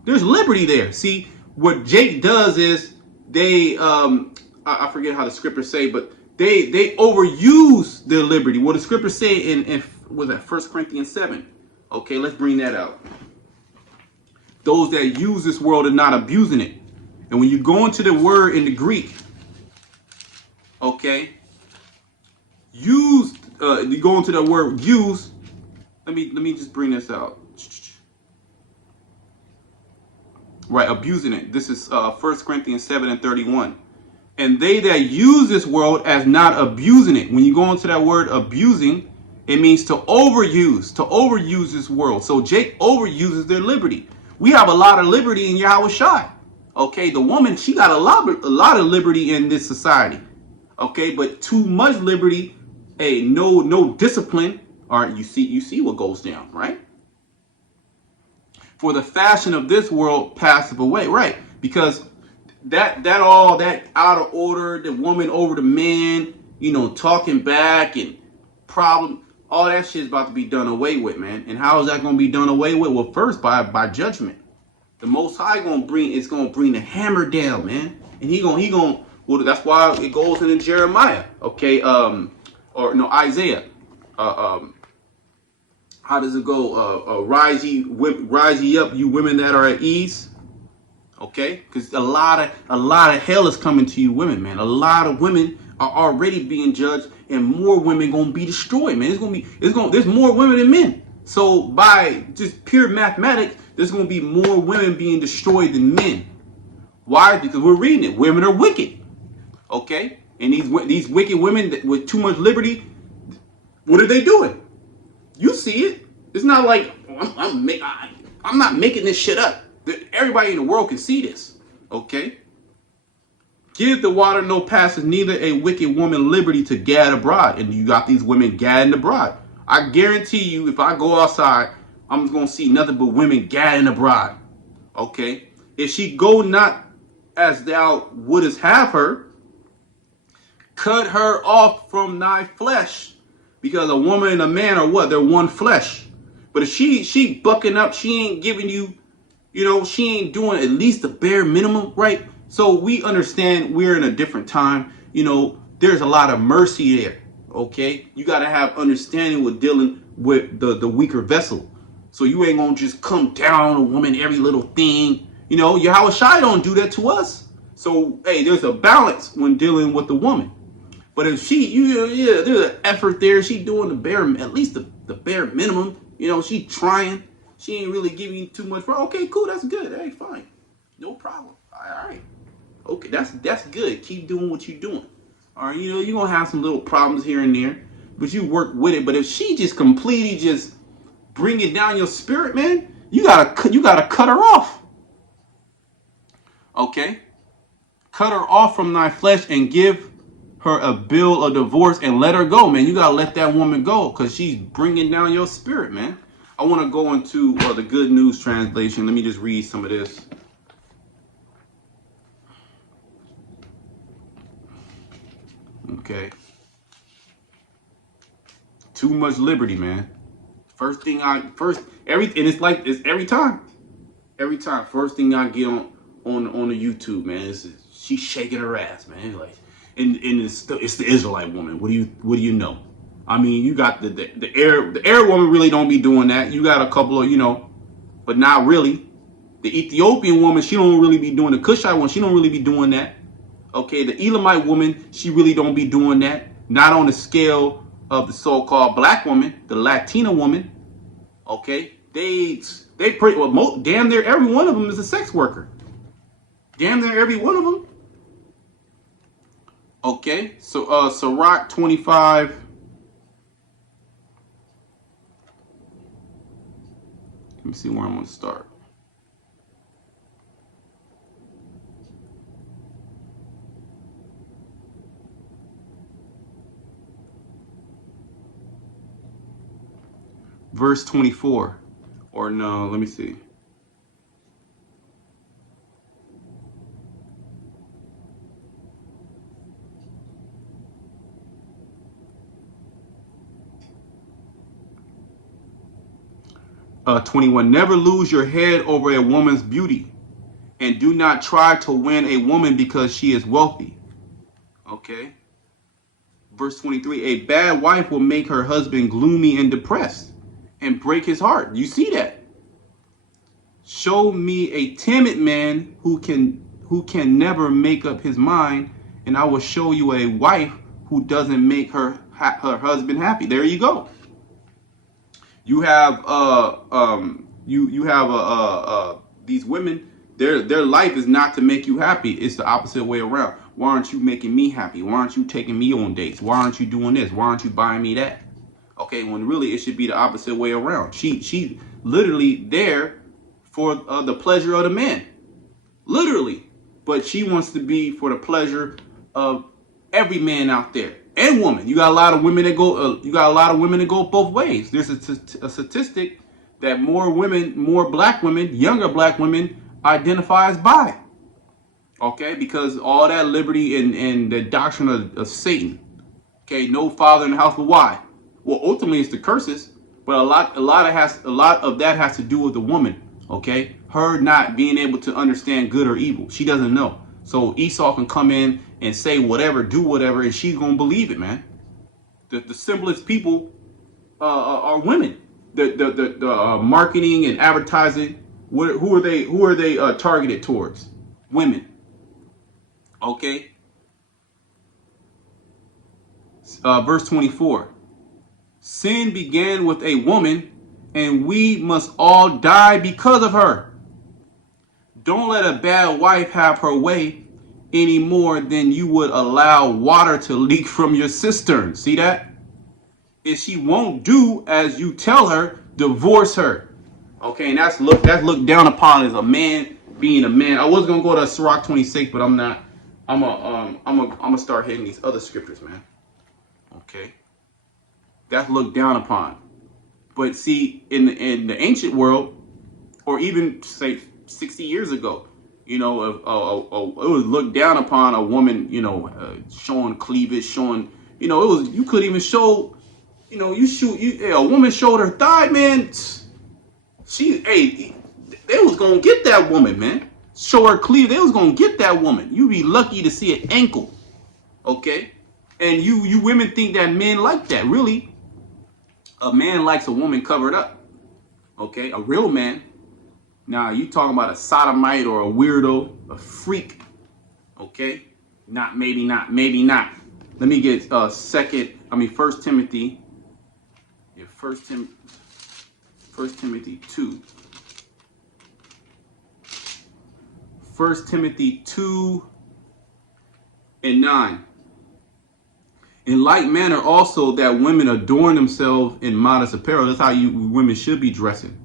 there's liberty there. See, what Jake does is they, I forget how the scriptures say, but they overuse their liberty. What the scriptures say in was that 1 Corinthians 7. Okay, let's bring that out. Those that use this world are not abusing it. And when you go into the word in the Greek, okay, you go into the word use. Let me just bring this out. Right, abusing it. This is 1 Corinthians 7:31. And they that use this world as not abusing it. When you go into that word abusing, it means to overuse this world. So Jake overuses their liberty. We have a lot of liberty in Yahweh Shai. Okay, the woman, she got a lot of liberty in this society. Okay, but too much liberty, hey, no discipline. All right, you see what goes down, right? For the fashion of this world passeth away, right? Because that out of order, the woman over the man, talking back and problem, all that shit is about to be done away with, man. And how is that going to be done away with? Well, first by judgment. The Most High gonna bring the hammer down, man. And he gonna. Well, that's why it goes into Jeremiah, okay? Or no, Isaiah. How does it go? Rise ye up, you women that are at ease. Okay, because a lot of hell is coming to you, women, man. A lot of women are already being judged, and more women gonna be destroyed, man. There's more women than men. So by just pure mathematics, there's gonna be more women being destroyed than men. Why? Because we're reading it. Women are wicked. Okay, and these wicked women with too much liberty, what are they doing? You see it. It's not like I'm not making this shit up. Everybody in the world can see this. Okay. Give the water no passage, neither a wicked woman liberty to gad abroad. And you got these women gadding abroad. I guarantee you, if I go outside, I'm gonna see nothing but women gadding abroad. Okay. If she go not as thou wouldest have her, cut her off from thy flesh. Because a woman and a man are what? They're one flesh. But if she bucking up, she ain't giving you, she ain't doing at least the bare minimum, right? So we understand we're in a different time. There's a lot of mercy there, okay? You got to have understanding with dealing with the weaker vessel. So you ain't going to just come down on a woman every little thing. Yahweh Shai don't do that to us. So, hey, there's a balance when dealing with the woman. But if there's an effort there. She doing at least the bare minimum. She trying. She ain't really giving you too much. Okay, cool. That's good. Hey, fine. No problem. All right. Okay, that's good. Keep doing what you're doing. All right, you're going to have some little problems here and there. But you work with it. But if she just completely just bring it down your spirit, man, you gotta cut her off. Okay? Cut her off from thy flesh and give her a bill of divorce and let her go, man. You gotta let that woman go because she's bringing down your spirit, man. I want to go into the Good News Translation. Let me just read some of this. Okay. Too much liberty, man. It's every time. Every time. First thing I get on the YouTube, man, is she's shaking her ass, man. It's like, and it's the Israelite woman. What do you know? I mean, you got the Arab woman really don't be doing that. You got a couple of, but not really. The Ethiopian woman, she don't really be doing. The Cushite one, she don't really be doing that. Okay, the Elamite woman, she really don't be doing that. Not on the scale of the so-called black woman, the Latina woman. Okay, they pretty well, damn near every one of them is a sex worker. Damn near every one of them. Okay, so Sirach 25. Let me see where I'm gonna start. Verse 24. Or no, let me see. 21. Never lose your head over a woman's beauty, and do not try to win a woman because she is wealthy. Okay. Verse 23. A bad wife will make her husband gloomy and depressed and break his heart. You see that? Show me a timid man who can never make up his mind, and I will show you a wife who doesn't make her husband happy. There you go. You have these women. Their life is not to make you happy. It's the opposite way around. Why aren't you making me happy? Why aren't you taking me on dates? Why aren't you doing this? Why aren't you buying me that? Okay, when really it should be the opposite way around. She literally there for the pleasure of the man, literally, but she wants to be for the pleasure of every man out there and woman. You got a lot of women that go. You got a lot of women that go both ways. There's a statistic that more black women, younger black women, identify as bi. Okay, because all that liberty and the doctrine of Satan. Okay, no father in the house, but why? Well, ultimately it's the curses, but a lot of that has to do with the woman. Okay, her not being able to understand good or evil, she doesn't know. So Esau can come in and say whatever, do whatever, and she's gonna believe it, man. The simplest people are women. The marketing and advertising, who are they? Who are they targeted towards? Women. Okay. Verse 24. Sin began with a woman, and we must all die because of her. Don't let a bad wife have her way any more than you would allow water to leak from your cistern. See that? If she won't do as you tell her, divorce her. Okay, and that's looked down upon as a man being a man. I was gonna go to Sirach 26, but I'm not. I'm gonna start hitting these other scriptures, man. Okay, that's looked down upon. But see, in the ancient world, or even say 60 years ago, you know, it was looked down upon a woman, you know, showing cleavage, showing, you know, it was, you couldn't even show, you know, a woman showed her thigh, man. They was gonna get that woman, man. Show her cleavage, they was gonna get that woman. You be lucky to see an ankle, okay? And you women think that men like that. Really, a man likes a woman covered up, okay? A real man. Now, you talking about a sodomite or a weirdo, a freak, okay? Maybe not. Let me get First Timothy. Yeah, First Timothy 2. 1 Timothy 2 and 9. In like manner also that women adorn themselves in modest apparel. That's how you women should be dressing.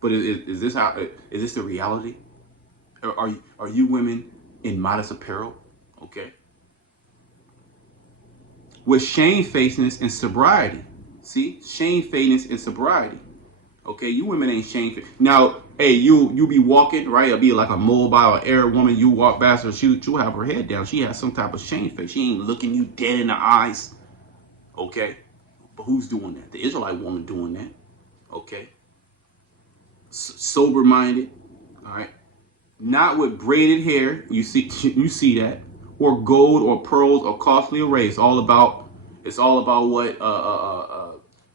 But is this the reality? Are you women in modest apparel? Okay. With shamefacedness and sobriety. See? Shamefacedness and sobriety. Okay, you women ain't shamefaced. Now, hey, you be walking, right? It'll be like a mobile or Arab woman. You walk past her, she'll have her head down. She has some type of shame face. She ain't looking you dead in the eyes. Okay? But who's doing that? The Israelite woman doing that. Okay? Sober-minded, all right, not with braided hair. You see that, or gold or pearls or costly array. It's all about what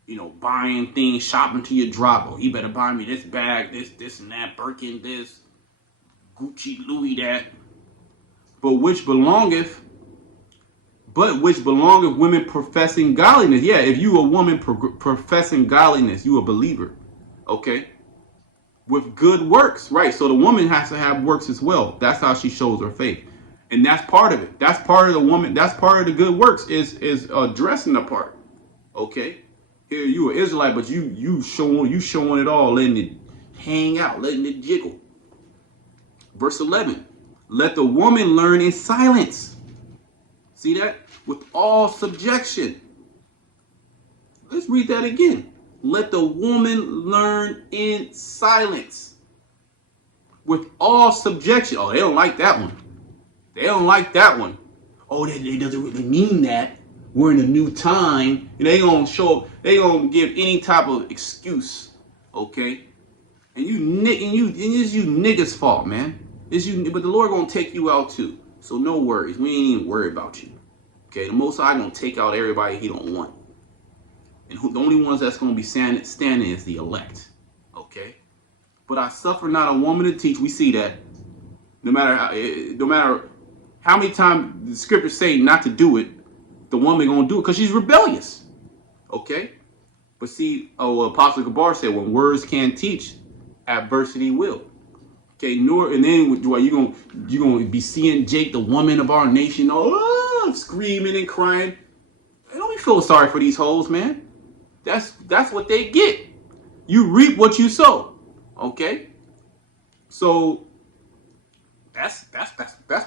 you know, buying things, shopping to your drop. Oh, you better buy me this bag, this and that, Birkin, this, Gucci, Louis, that. But which belongeth women professing godliness. Yeah, if you a woman professing godliness, you a believer. Okay. With good works, right? So the woman has to have works as well. That's how she shows her faith, and that's part of it. That's part of the woman. That's part of the good works is dressing the part. Okay, here you an Israelite, but you showing it all, letting it hang out, letting it jiggle. Verse 11: let the woman learn in silence. See that? With all subjection. Let's read that again. Let the woman learn in silence. With all subjection. Oh, they don't like that one. They don't like that one. Oh, that doesn't really mean that. We're in a new time. And they gonna give any type of excuse. Okay? And it's you niggas' fault, man. It's you, but the Lord gonna take you out too. So no worries. We ain't even worried about you. Okay, the Most High gonna take out everybody he don't want. And the only ones that's going to be standing is the elect. Okay? But I suffer not a woman to teach. We see that. No matter how many times the scriptures say not to do it, the woman going to do it because she's rebellious. Okay? But see, Apostle Gabar said, when words can't teach, adversity will. Okay, and then you gonna be seeing Jake, the woman of our nation, screaming and crying. Don't be feeling sorry for these hoes, man. That's what they get. You reap what you sow. Okay? So that's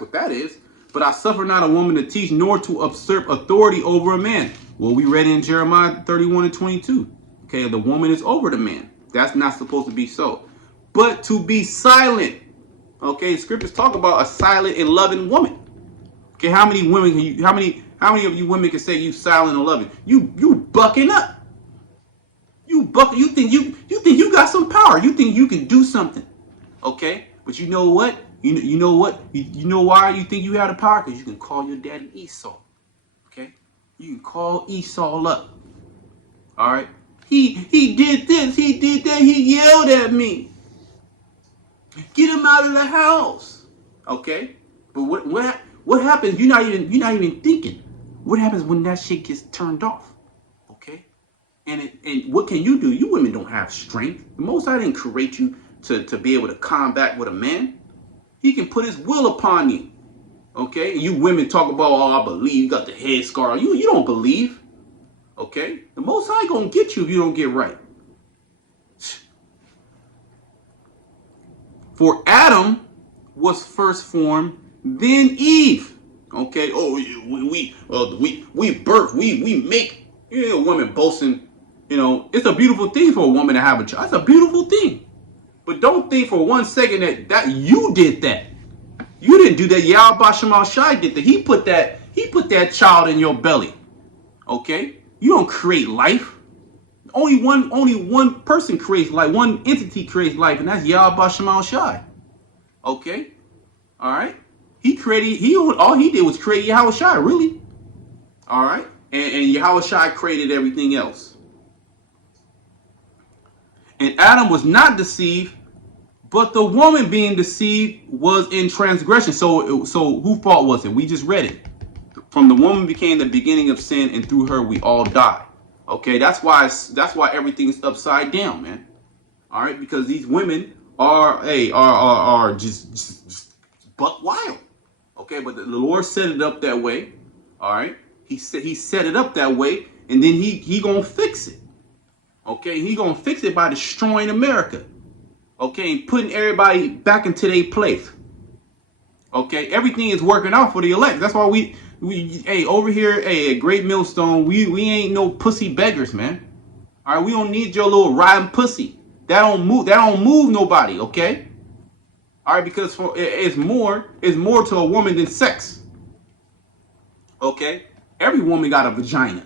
what that is. But I suffer not a woman to teach, nor to usurp authority over a man. Well, we read in Jeremiah 31 and 22. Okay, the woman is over the man. That's not supposed to be so. But to be silent. Okay, scriptures talk about a silent and loving woman. Okay, how many of you women can say you silent and loving? You bucking up. You think you got some power. power. You think you can do something. Okay? But you know what? You know what? You know why you think you have the power? Because you can call your daddy Esau. Okay? You can call Esau up. All right? He did this, he did that, he yelled at me. Get him out of the house. Okay? But what happens? You're not even thinking. What happens when that shit gets turned off? Okay? And what can you do? You women don't have strength. The Most High didn't create you to be able to combat with a man. He can put his will upon you. Okay? You women talk about, oh, I believe, you got the head scar. You don't believe. Okay? The Most High gonna get you if you don't get right. For Adam was first formed, then Eve. Okay? Oh, we birth, we make. You know, women boasting. You know, it's a beautiful thing for a woman to have a child. It's a beautiful thing. But don't think for 1 second that you did that. You didn't do that. Yahweh Shemal Shai did that. He put that child in your belly. Okay? You don't create life. Only one person creates life. One entity creates life, and that's Yahweh Shemal Shai. Okay? Alright? All he did was create Yahweh Shai, really. Alright? And Yahweh Shai created everything else. And Adam was not deceived, but the woman being deceived was in transgression. So whose fault was it? We just read it. From the woman became the beginning of sin, and through her we all die. Okay, that's why everything's upside down, man. All right, because these women are just buck wild. Okay, but the Lord set it up that way. All right, he set it up that way, and then he gonna fix it. Okay, he gonna fix it by destroying America. Okay, and putting everybody back into their place. Okay, everything is working out for the elect. That's why we over here, at Great Millstone, we ain't no pussy beggars, man. All right, we don't need your little riding pussy. That don't move nobody. Okay. All right, because it's more to a woman than sex. Okay, every woman got a vagina.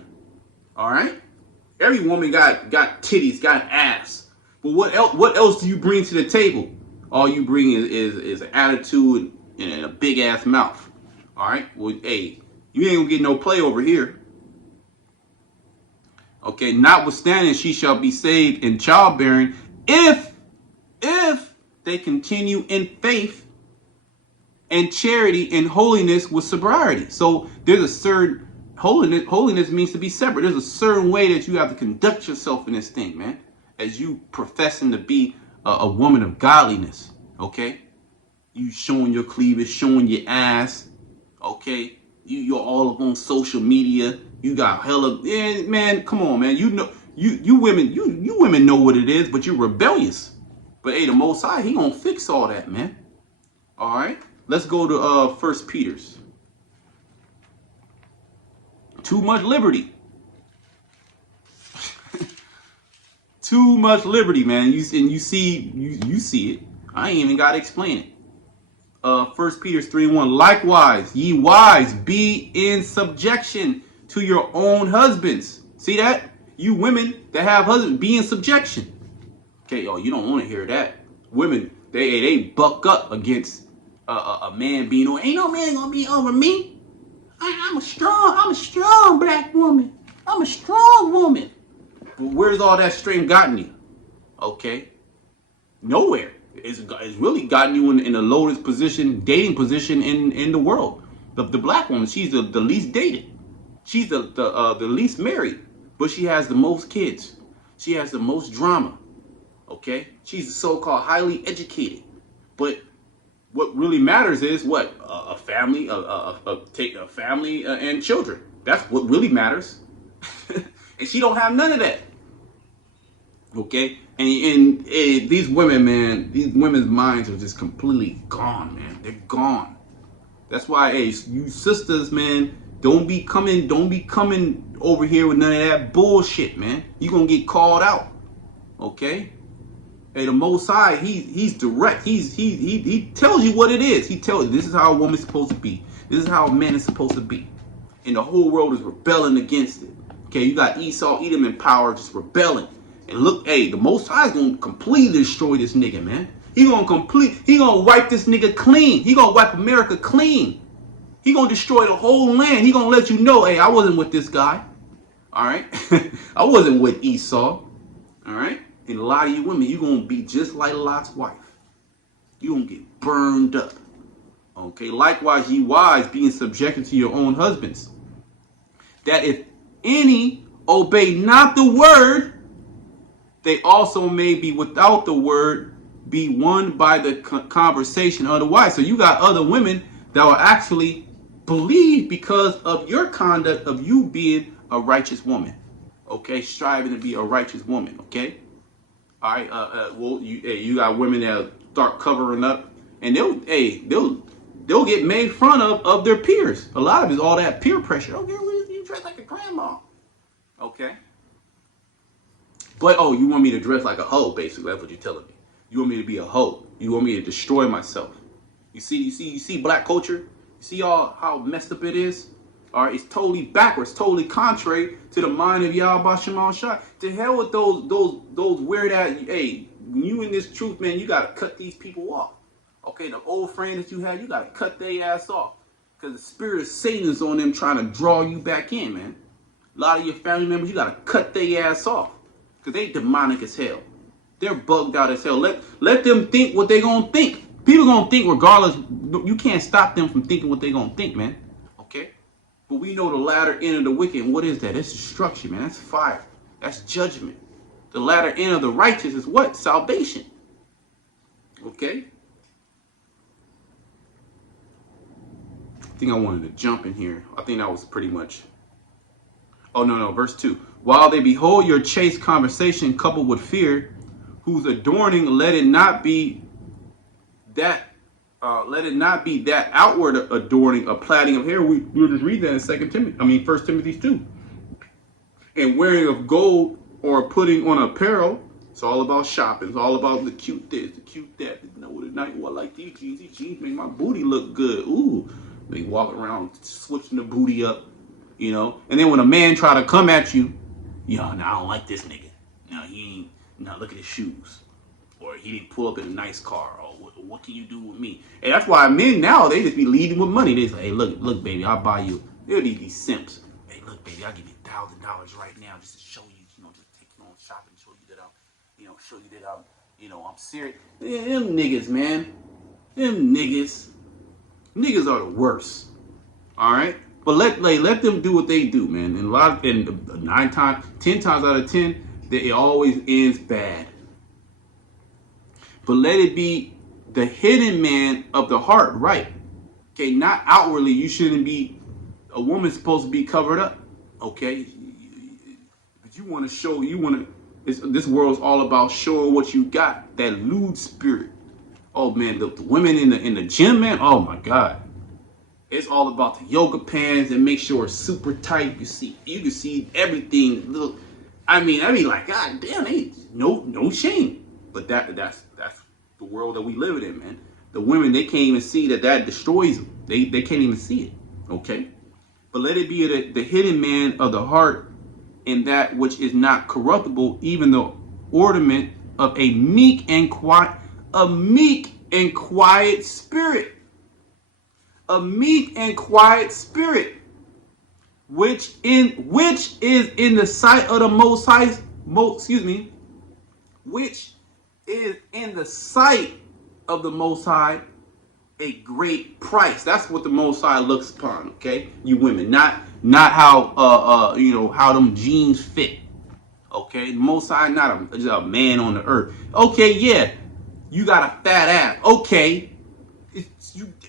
All right, every woman got titties, got ass. But what else do you bring to the table? All you bring is an attitude and a big ass mouth. All right, well, hey, you ain't gonna get no play over here. Okay, notwithstanding, she shall be saved in childbearing if they continue in faith and charity and holiness with sobriety. So there's a certain holiness means to be separate. There's a certain way that you have to conduct yourself in this thing, man, as you professing to be a woman of godliness. Okay, you showing your cleavage, showing your ass. Okay, you're all up on social media. You got hella, man. Come on, man. You know, you women know what it is, but you're rebellious. But hey, the Most High, he gonna fix all that, man. All right, let's go to 1 Peter's. Too much liberty. Too much liberty, man. You see it. I ain't even gotta explain it. 1 Peter 3:1. Likewise, ye wives, be in subjection to your own husbands. See that? You women that have husbands, be in subjection. Okay, you don't want to hear that. Women, they buck up against a man being over. Ain't no man gonna be over me. I'm a strong black woman. I'm a strong woman. But where's all that strength gotten you? Okay, nowhere. It's really gotten you in the lowest position, dating position in the world. The black woman, she's the least dated. She's the least married, but she has the most kids. She has the most drama. Okay, she's the so-called highly educated. But what really matters is what a family, a family and children. That's what really matters. And she don't have none of that. Okay, and these women, man, these women's minds are just completely gone, man. They're gone. That's why, hey, you sisters, man, don't be coming over here with none of that bullshit, man. You gonna get called out. Okay. Hey, the Most High, he's direct. He tells you what it is. He tells you this is how a woman's supposed to be. This is how a man is supposed to be. And the whole world is rebelling against it. Okay, you got Esau, Edom in power, just rebelling. And look, hey, the Most High is gonna completely destroy this nigga, man. He gonna wipe this nigga clean. He gonna wipe America clean. He gonna destroy the whole land. He gonna let you know, hey, I wasn't with this guy. All right, I wasn't with Esau. All right, and a lot of you women, you gonna be just like Lot's wife. You gonna get burned up. Okay, likewise, ye wives, being subjected to your own husbands, that if any obey not the word, they also may be without the word, be won by the conversation of the wife. So you got other women that will actually believe because of your conduct of you being a righteous woman. Okay, striving to be a righteous woman. Okay, all right. Well, you got women that start covering up, and they'll get made fun of their peers. A lot of it is all that peer pressure. Okay, you dress like a grandma. Okay. But, oh, you want me to dress like a hoe, basically. That's what you're telling me. You want me to be a hoe. You want me to destroy myself. You see black culture? You see how messed up it is? All right, it's totally backwards, totally contrary to the mind of Yahweh Shema Shai. To hell with those weird ass, hey, when you in this truth, man, you gotta cut these people off. Okay, the old friend that you had, you gotta cut their ass off. Because the spirit of Satan is on them trying to draw you back in, man. A lot of your family members, you gotta cut their ass off. Because they demonic as hell. They're bugged out as hell. Let them think what they gonna think. People gonna think regardless. You can't stop them from thinking what they gonna think, man. Okay? But we know the latter end of the wicked. And what is that? That's destruction, man. That's fire. That's judgment. The latter end of the righteous is what? Salvation. Okay? I think I wanted to jump in here. I think that was pretty much. Oh, no. Verse 2. While they behold your chaste conversation coupled with fear, whose adorning let it not be that outward adorning, a plaiting of hair. We'll just read that in 1 Timothy 2. And wearing of gold or putting on apparel. It's all about shopping. It's all about the cute this, the cute that. You know, with a night, I like these jeans. These jeans make my booty look good. Ooh, they walk around switching the booty up, you know. And then when a man try to come at you, no, I don't like this nigga. No, he ain't. No, look at his shoes. Or he didn't pull up in a nice car. Or what can you do with me? And that's why men now, they just be leading with money. They say, hey, look, baby, I'll buy you. They'll be these simps. Hey, look, baby, I'll give you $1,000 right now just to show you, just take you on shopping, show you that I'm serious. Yeah, them niggas, man. Them niggas. Niggas are the worst. All right? But let them do what they do, man. And 10 times out of 10, it always ends bad. But let it be the hidden man of the heart, right? Okay, not outwardly. You shouldn't be. A woman's supposed to be covered up. Okay, but you want to show. This world's all about showing what you got. That lewd spirit. Oh man, the women in the gym, man. Oh my God. It's all about the yoga pants and make sure it's super tight. You can see everything. Look, I mean like, God damn, ain't no shame. But that's the world that we live in, man. The women, they can't even see that destroys them. They can't even see it. Okay? But let it be the hidden man of the heart, and that which is not corruptible, even the ornament of a meek and quiet spirit. A meek and quiet spirit, which is in the sight of the Most High, which is in the sight of the Most High a great price. That's what the Most High looks upon. Okay, you women, not how how them jeans fit. Okay, the Most High not just a man on the earth. Okay, yeah, you got a fat ass. Okay.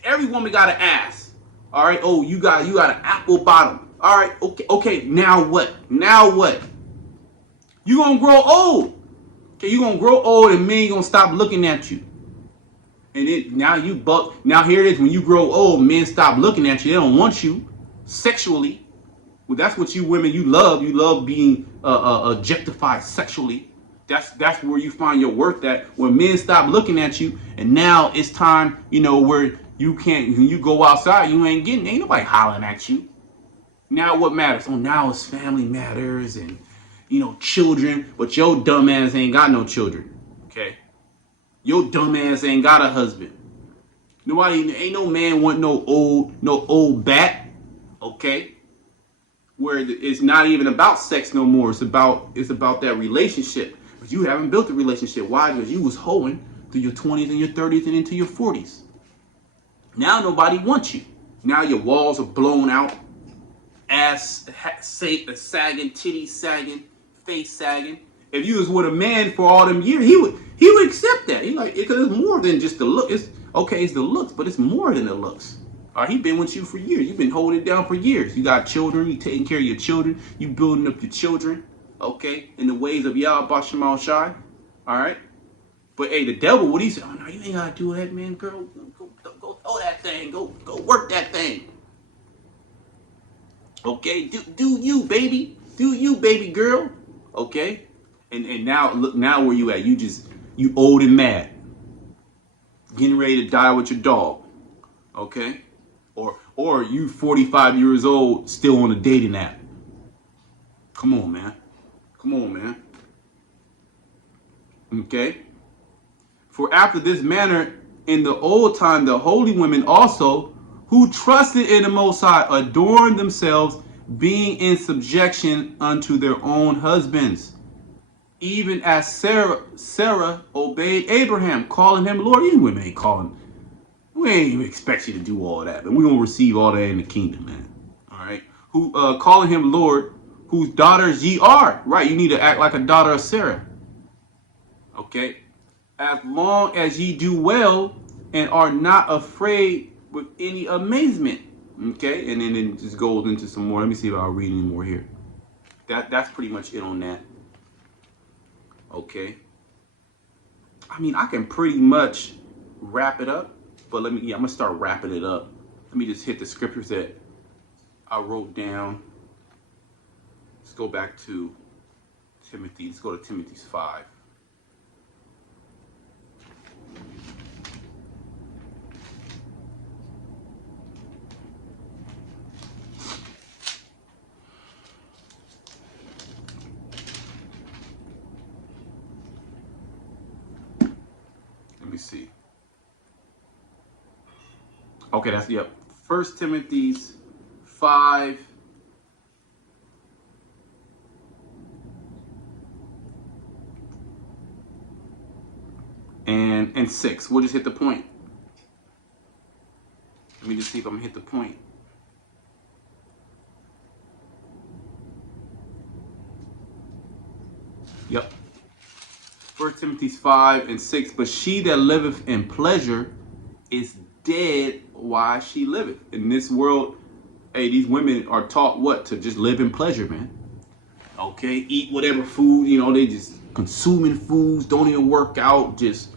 Every woman got an ass. All right. Oh, you got an apple bottom. All right. Okay. Now what? You gonna grow old. Okay. You gonna grow old, and men gonna stop looking at you. And now here it is. When you grow old, men stop looking at you. They don't want you sexually. Well, that's what you women love. You love being objectified sexually. That's where you find your worth at. When men stop looking at you, and now it's time, where when you go outside, ain't nobody hollering at you. Now what matters? Oh, now it's family matters, and children, but your dumb ass ain't got no children. Okay? Your dumb ass ain't got a husband. Ain't no man want no old bat. Okay? Where it's not even about sex no more. It's about that relationship. But you haven't built a relationship. Why? Because you was hoeing through your 20s and your 30s and into your 40s. Now nobody wants you. Now your walls are blown out. Ass sagging, titties sagging, face sagging. If you was with a man for all them years, he would accept that. He like, because it's more than just the look. It's the looks, but it's more than the looks. All right, he been with you for years. You've been holding it down for years. You got children. You taking care of your children. You building up your children. Okay, in the ways of Yahweh Bashamal Shai. All right, but hey, the devil, what he said? Oh no, you ain't gotta do that, man, girl. Go throw that thing. Go work that thing. Okay, do you, baby? Do you, baby girl? Okay, and now look, now where you at? You old and mad, getting ready to die with your dog. Okay, or you 45 years old still on a dating app. Come on, man. Okay. For after this manner in the old time, the holy women also, who trusted in the Most High, adorned themselves, being in subjection unto their own husbands, even as Sarah obeyed Abraham, calling him Lord. You women ain't calling. We ain't even expect you to do all that, but we're gonna receive all that in the kingdom, man. All right. Who calling him Lord, whose daughters ye are. Right. You need to act like a daughter of Sarah. Okay. As long as ye do well and are not afraid with any amazement. Okay, and then it just goes into some more. Let me see if I'll read any more here. That's pretty much it on that. Okay. I mean, I can pretty much wrap it up, but I'm gonna start wrapping it up. Let me just hit the scriptures that I wrote down. Let's go back to Timothy. Let's go to Timothy's 5. Let me see. Okay, that's, yep. 1 Timothy's 5. And 6. We'll just hit the point. Let me just see if I'm gonna hit the point. Yep. 1 Timothy 5 and 6. But she that liveth in pleasure is dead while she liveth. In this world, hey, these women are taught what? To just live in pleasure, man. Okay, eat whatever food, they just consuming foods, don't even work out, just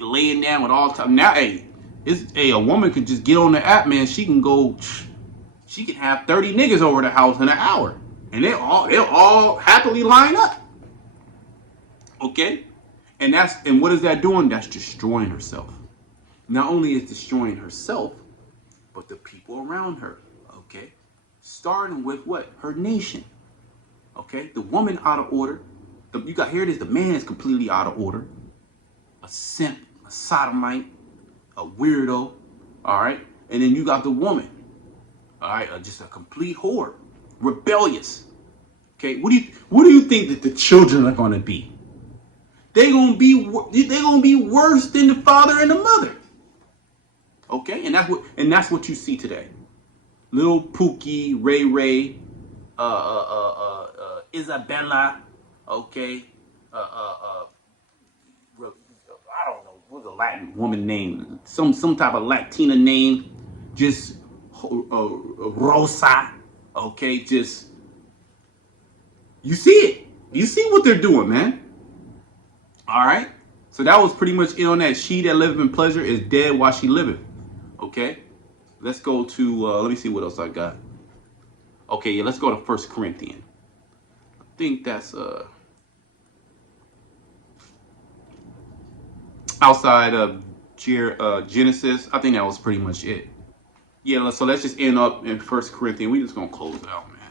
laying down with all time. Now, a woman could just get on the app, man. She can have 30 niggas over the house in an hour, and they'll all happily line up. Okay, and what is that doing? That's destroying herself. Not only is destroying herself, but the people around her. Okay, starting with what? Her nation. Okay, the woman out of order. Here it is. The man is completely out of order. A simp, a sodomite, a weirdo. All right, and then you got the woman. All right, just a complete whore, rebellious. Okay, what do you think that the children are gonna be? They're gonna be worse than the father and the mother. Okay, and that's what you see today. Little Pookie, Ray, Isabella, okay, I don't know what's a Latin woman name, some type of Latina name, just Rosa, okay, just you see what they're doing, man. All right, so that was pretty much it on that. She that liveth in pleasure is dead while she liveth. Okay, let's go to let me see what else I got. Okay, yeah, let's go to 1 Corinthians. I think that's outside of Genesis. I think that was pretty much it. Yeah, so let's just end up in 1 Corinthians. We just gonna close it out, man.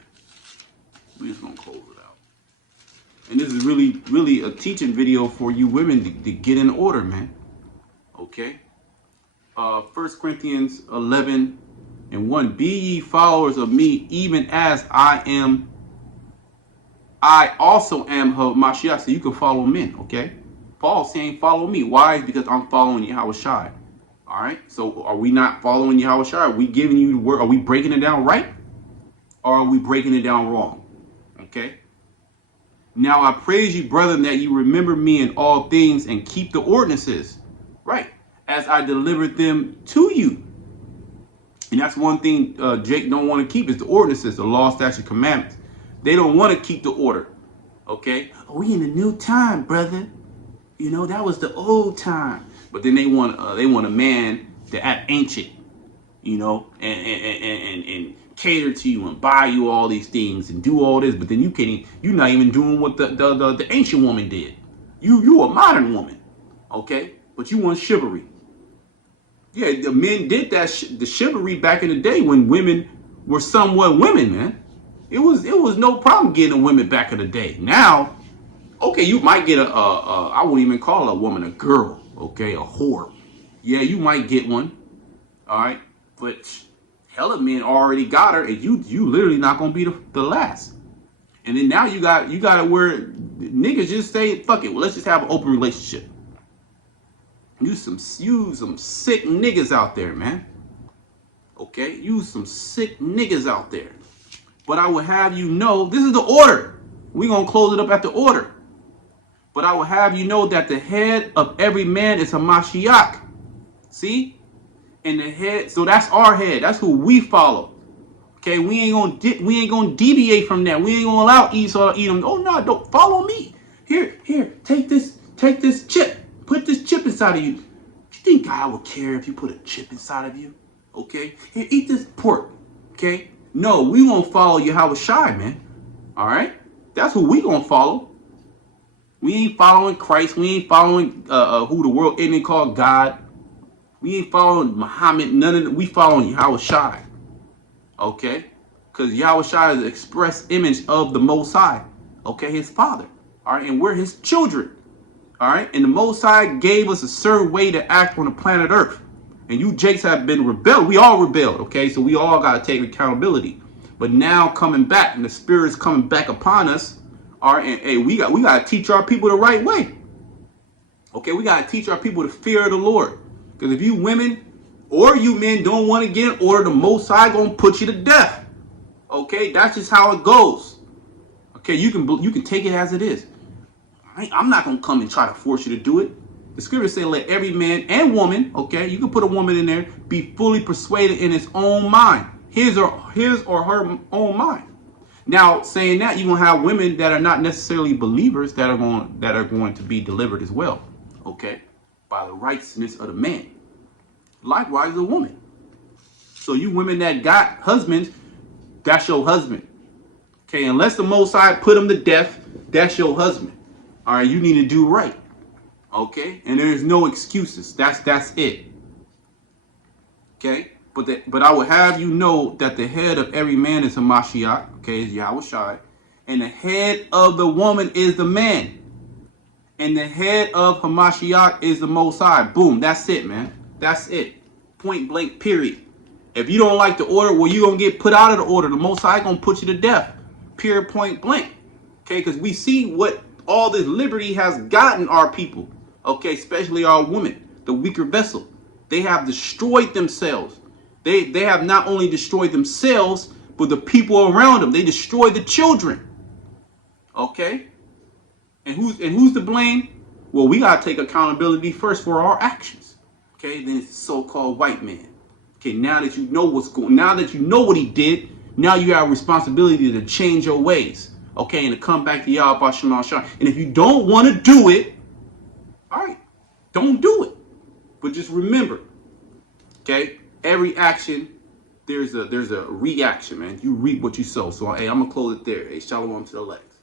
We just gonna close it out. And this is really a teaching video for you women to get in order, man. Okay. 1 Corinthians 11:1. Be ye followers of me, even as I also am Hamashiach. So you can follow men, okay? Paul saying follow me. Why? Because I'm following Yahweh Shai. All right. So are we not following Yahweh Shai? Are we giving you the word? Are we breaking it down right? Or are we breaking it down wrong? Okay. Now I praise you, brethren, that you remember me in all things and keep the ordinances, right, as I delivered them to you. And that's one thing Jake don't want to keep is the ordinances, the law, statute, commandments. They don't want to keep the order. Okay. Oh, we in a new time, brother. You know, that was the old time. But then they want a man to act ancient, you know, and cater to you and buy you all these things and do all this. But then you're not even doing what the ancient woman did. You a modern woman, okay? But you want chivalry. Yeah, the men did that the chivalry back in the day when women were somewhat women, man. It was no problem getting women back in the day. Now, okay, you might get I wouldn't even call a woman a girl, okay, a whore. Yeah, you might get one, all right, but hella men already got her, and you literally not gonna be the last. And then now you got to where niggas just say fuck it, well let's just have an open relationship. You some sick niggas out there, man. Okay, you some sick niggas out there. But I will have you know, this is the order. We're gonna close it up at the order. But I will have you know that the head of every man is a Mashiach. See? And the head, so that's our head. That's who we follow. Okay, we ain't gonna deviate from that. We ain't gonna allow Esau to eat them. Oh no, don't follow me. Here, take this chip. Put this chip inside of you. You think God will care if you put a chip inside of you? Okay? Here, eat this pork. Okay? No, we won't follow Yahweh Shai, man. All right? That's who we gonna follow. We ain't following Christ. We ain't following who the world isn't called God. We ain't following Muhammad. None of that. We following Yahweh Shai. Okay? Because Yahweh Shai is the express image of the Most High. Okay? His Father. All right? And we're his children. All right? And the Most High gave us a certain way to act on the planet Earth. And you Jakes have been rebelled. We all rebelled. Okay? So we all got to take accountability. But now coming back, and the Spirit is coming back upon us. All right? And hey, we got to teach our people the right way. Okay? We got to teach our people the fear of the Lord. Because if you women or you men don't want to get in order, the Most High gonna put you to death. Okay, that's just how it goes. Okay, you can take it as it is. I'm not gonna come and try to force you to do it. The scriptures say, "Let every man and woman," okay, you can put a woman in there, "be fully persuaded in his own mind, his or her own mind." Now, saying that, you're gonna have women that are not necessarily believers that are going to be delivered as well. Okay. By the righteousness of the man. Likewise, the woman. So you women that got husbands, that's your husband. Okay, unless the Most High put him to death, that's your husband. All right, you need to do right. Okay, and there's no excuses. That's it. Okay, but I will have you know that the head of every man is a Mashiach. Okay, is Yahweh Shai, and the head of the woman is the man. And the head of Hamashiach is the Most High. Boom. That's it, man. That's it. Point blank, period. If you don't like the order, well, you're going to get put out of the order. The Most High going to put you to death. Period, point blank. Okay, because we see what all this liberty has gotten our people. Okay, especially our women, the weaker vessel. They have destroyed themselves. They have not only destroyed themselves, but the people around them. They destroyed the children. Okay? And who's to blame? Well, we gotta take accountability first for our actions. Okay, then it's the so-called white man. Okay, now that you know now that you know what he did, now you have a responsibility to change your ways. Okay, and to come back to Yahweh Shema Shah. And if you don't want to do it, all right, don't do it. But just remember, okay, every action there's a reaction, man. You reap what you sow. So hey, I'm gonna close it there. Hey, shalom to the legs.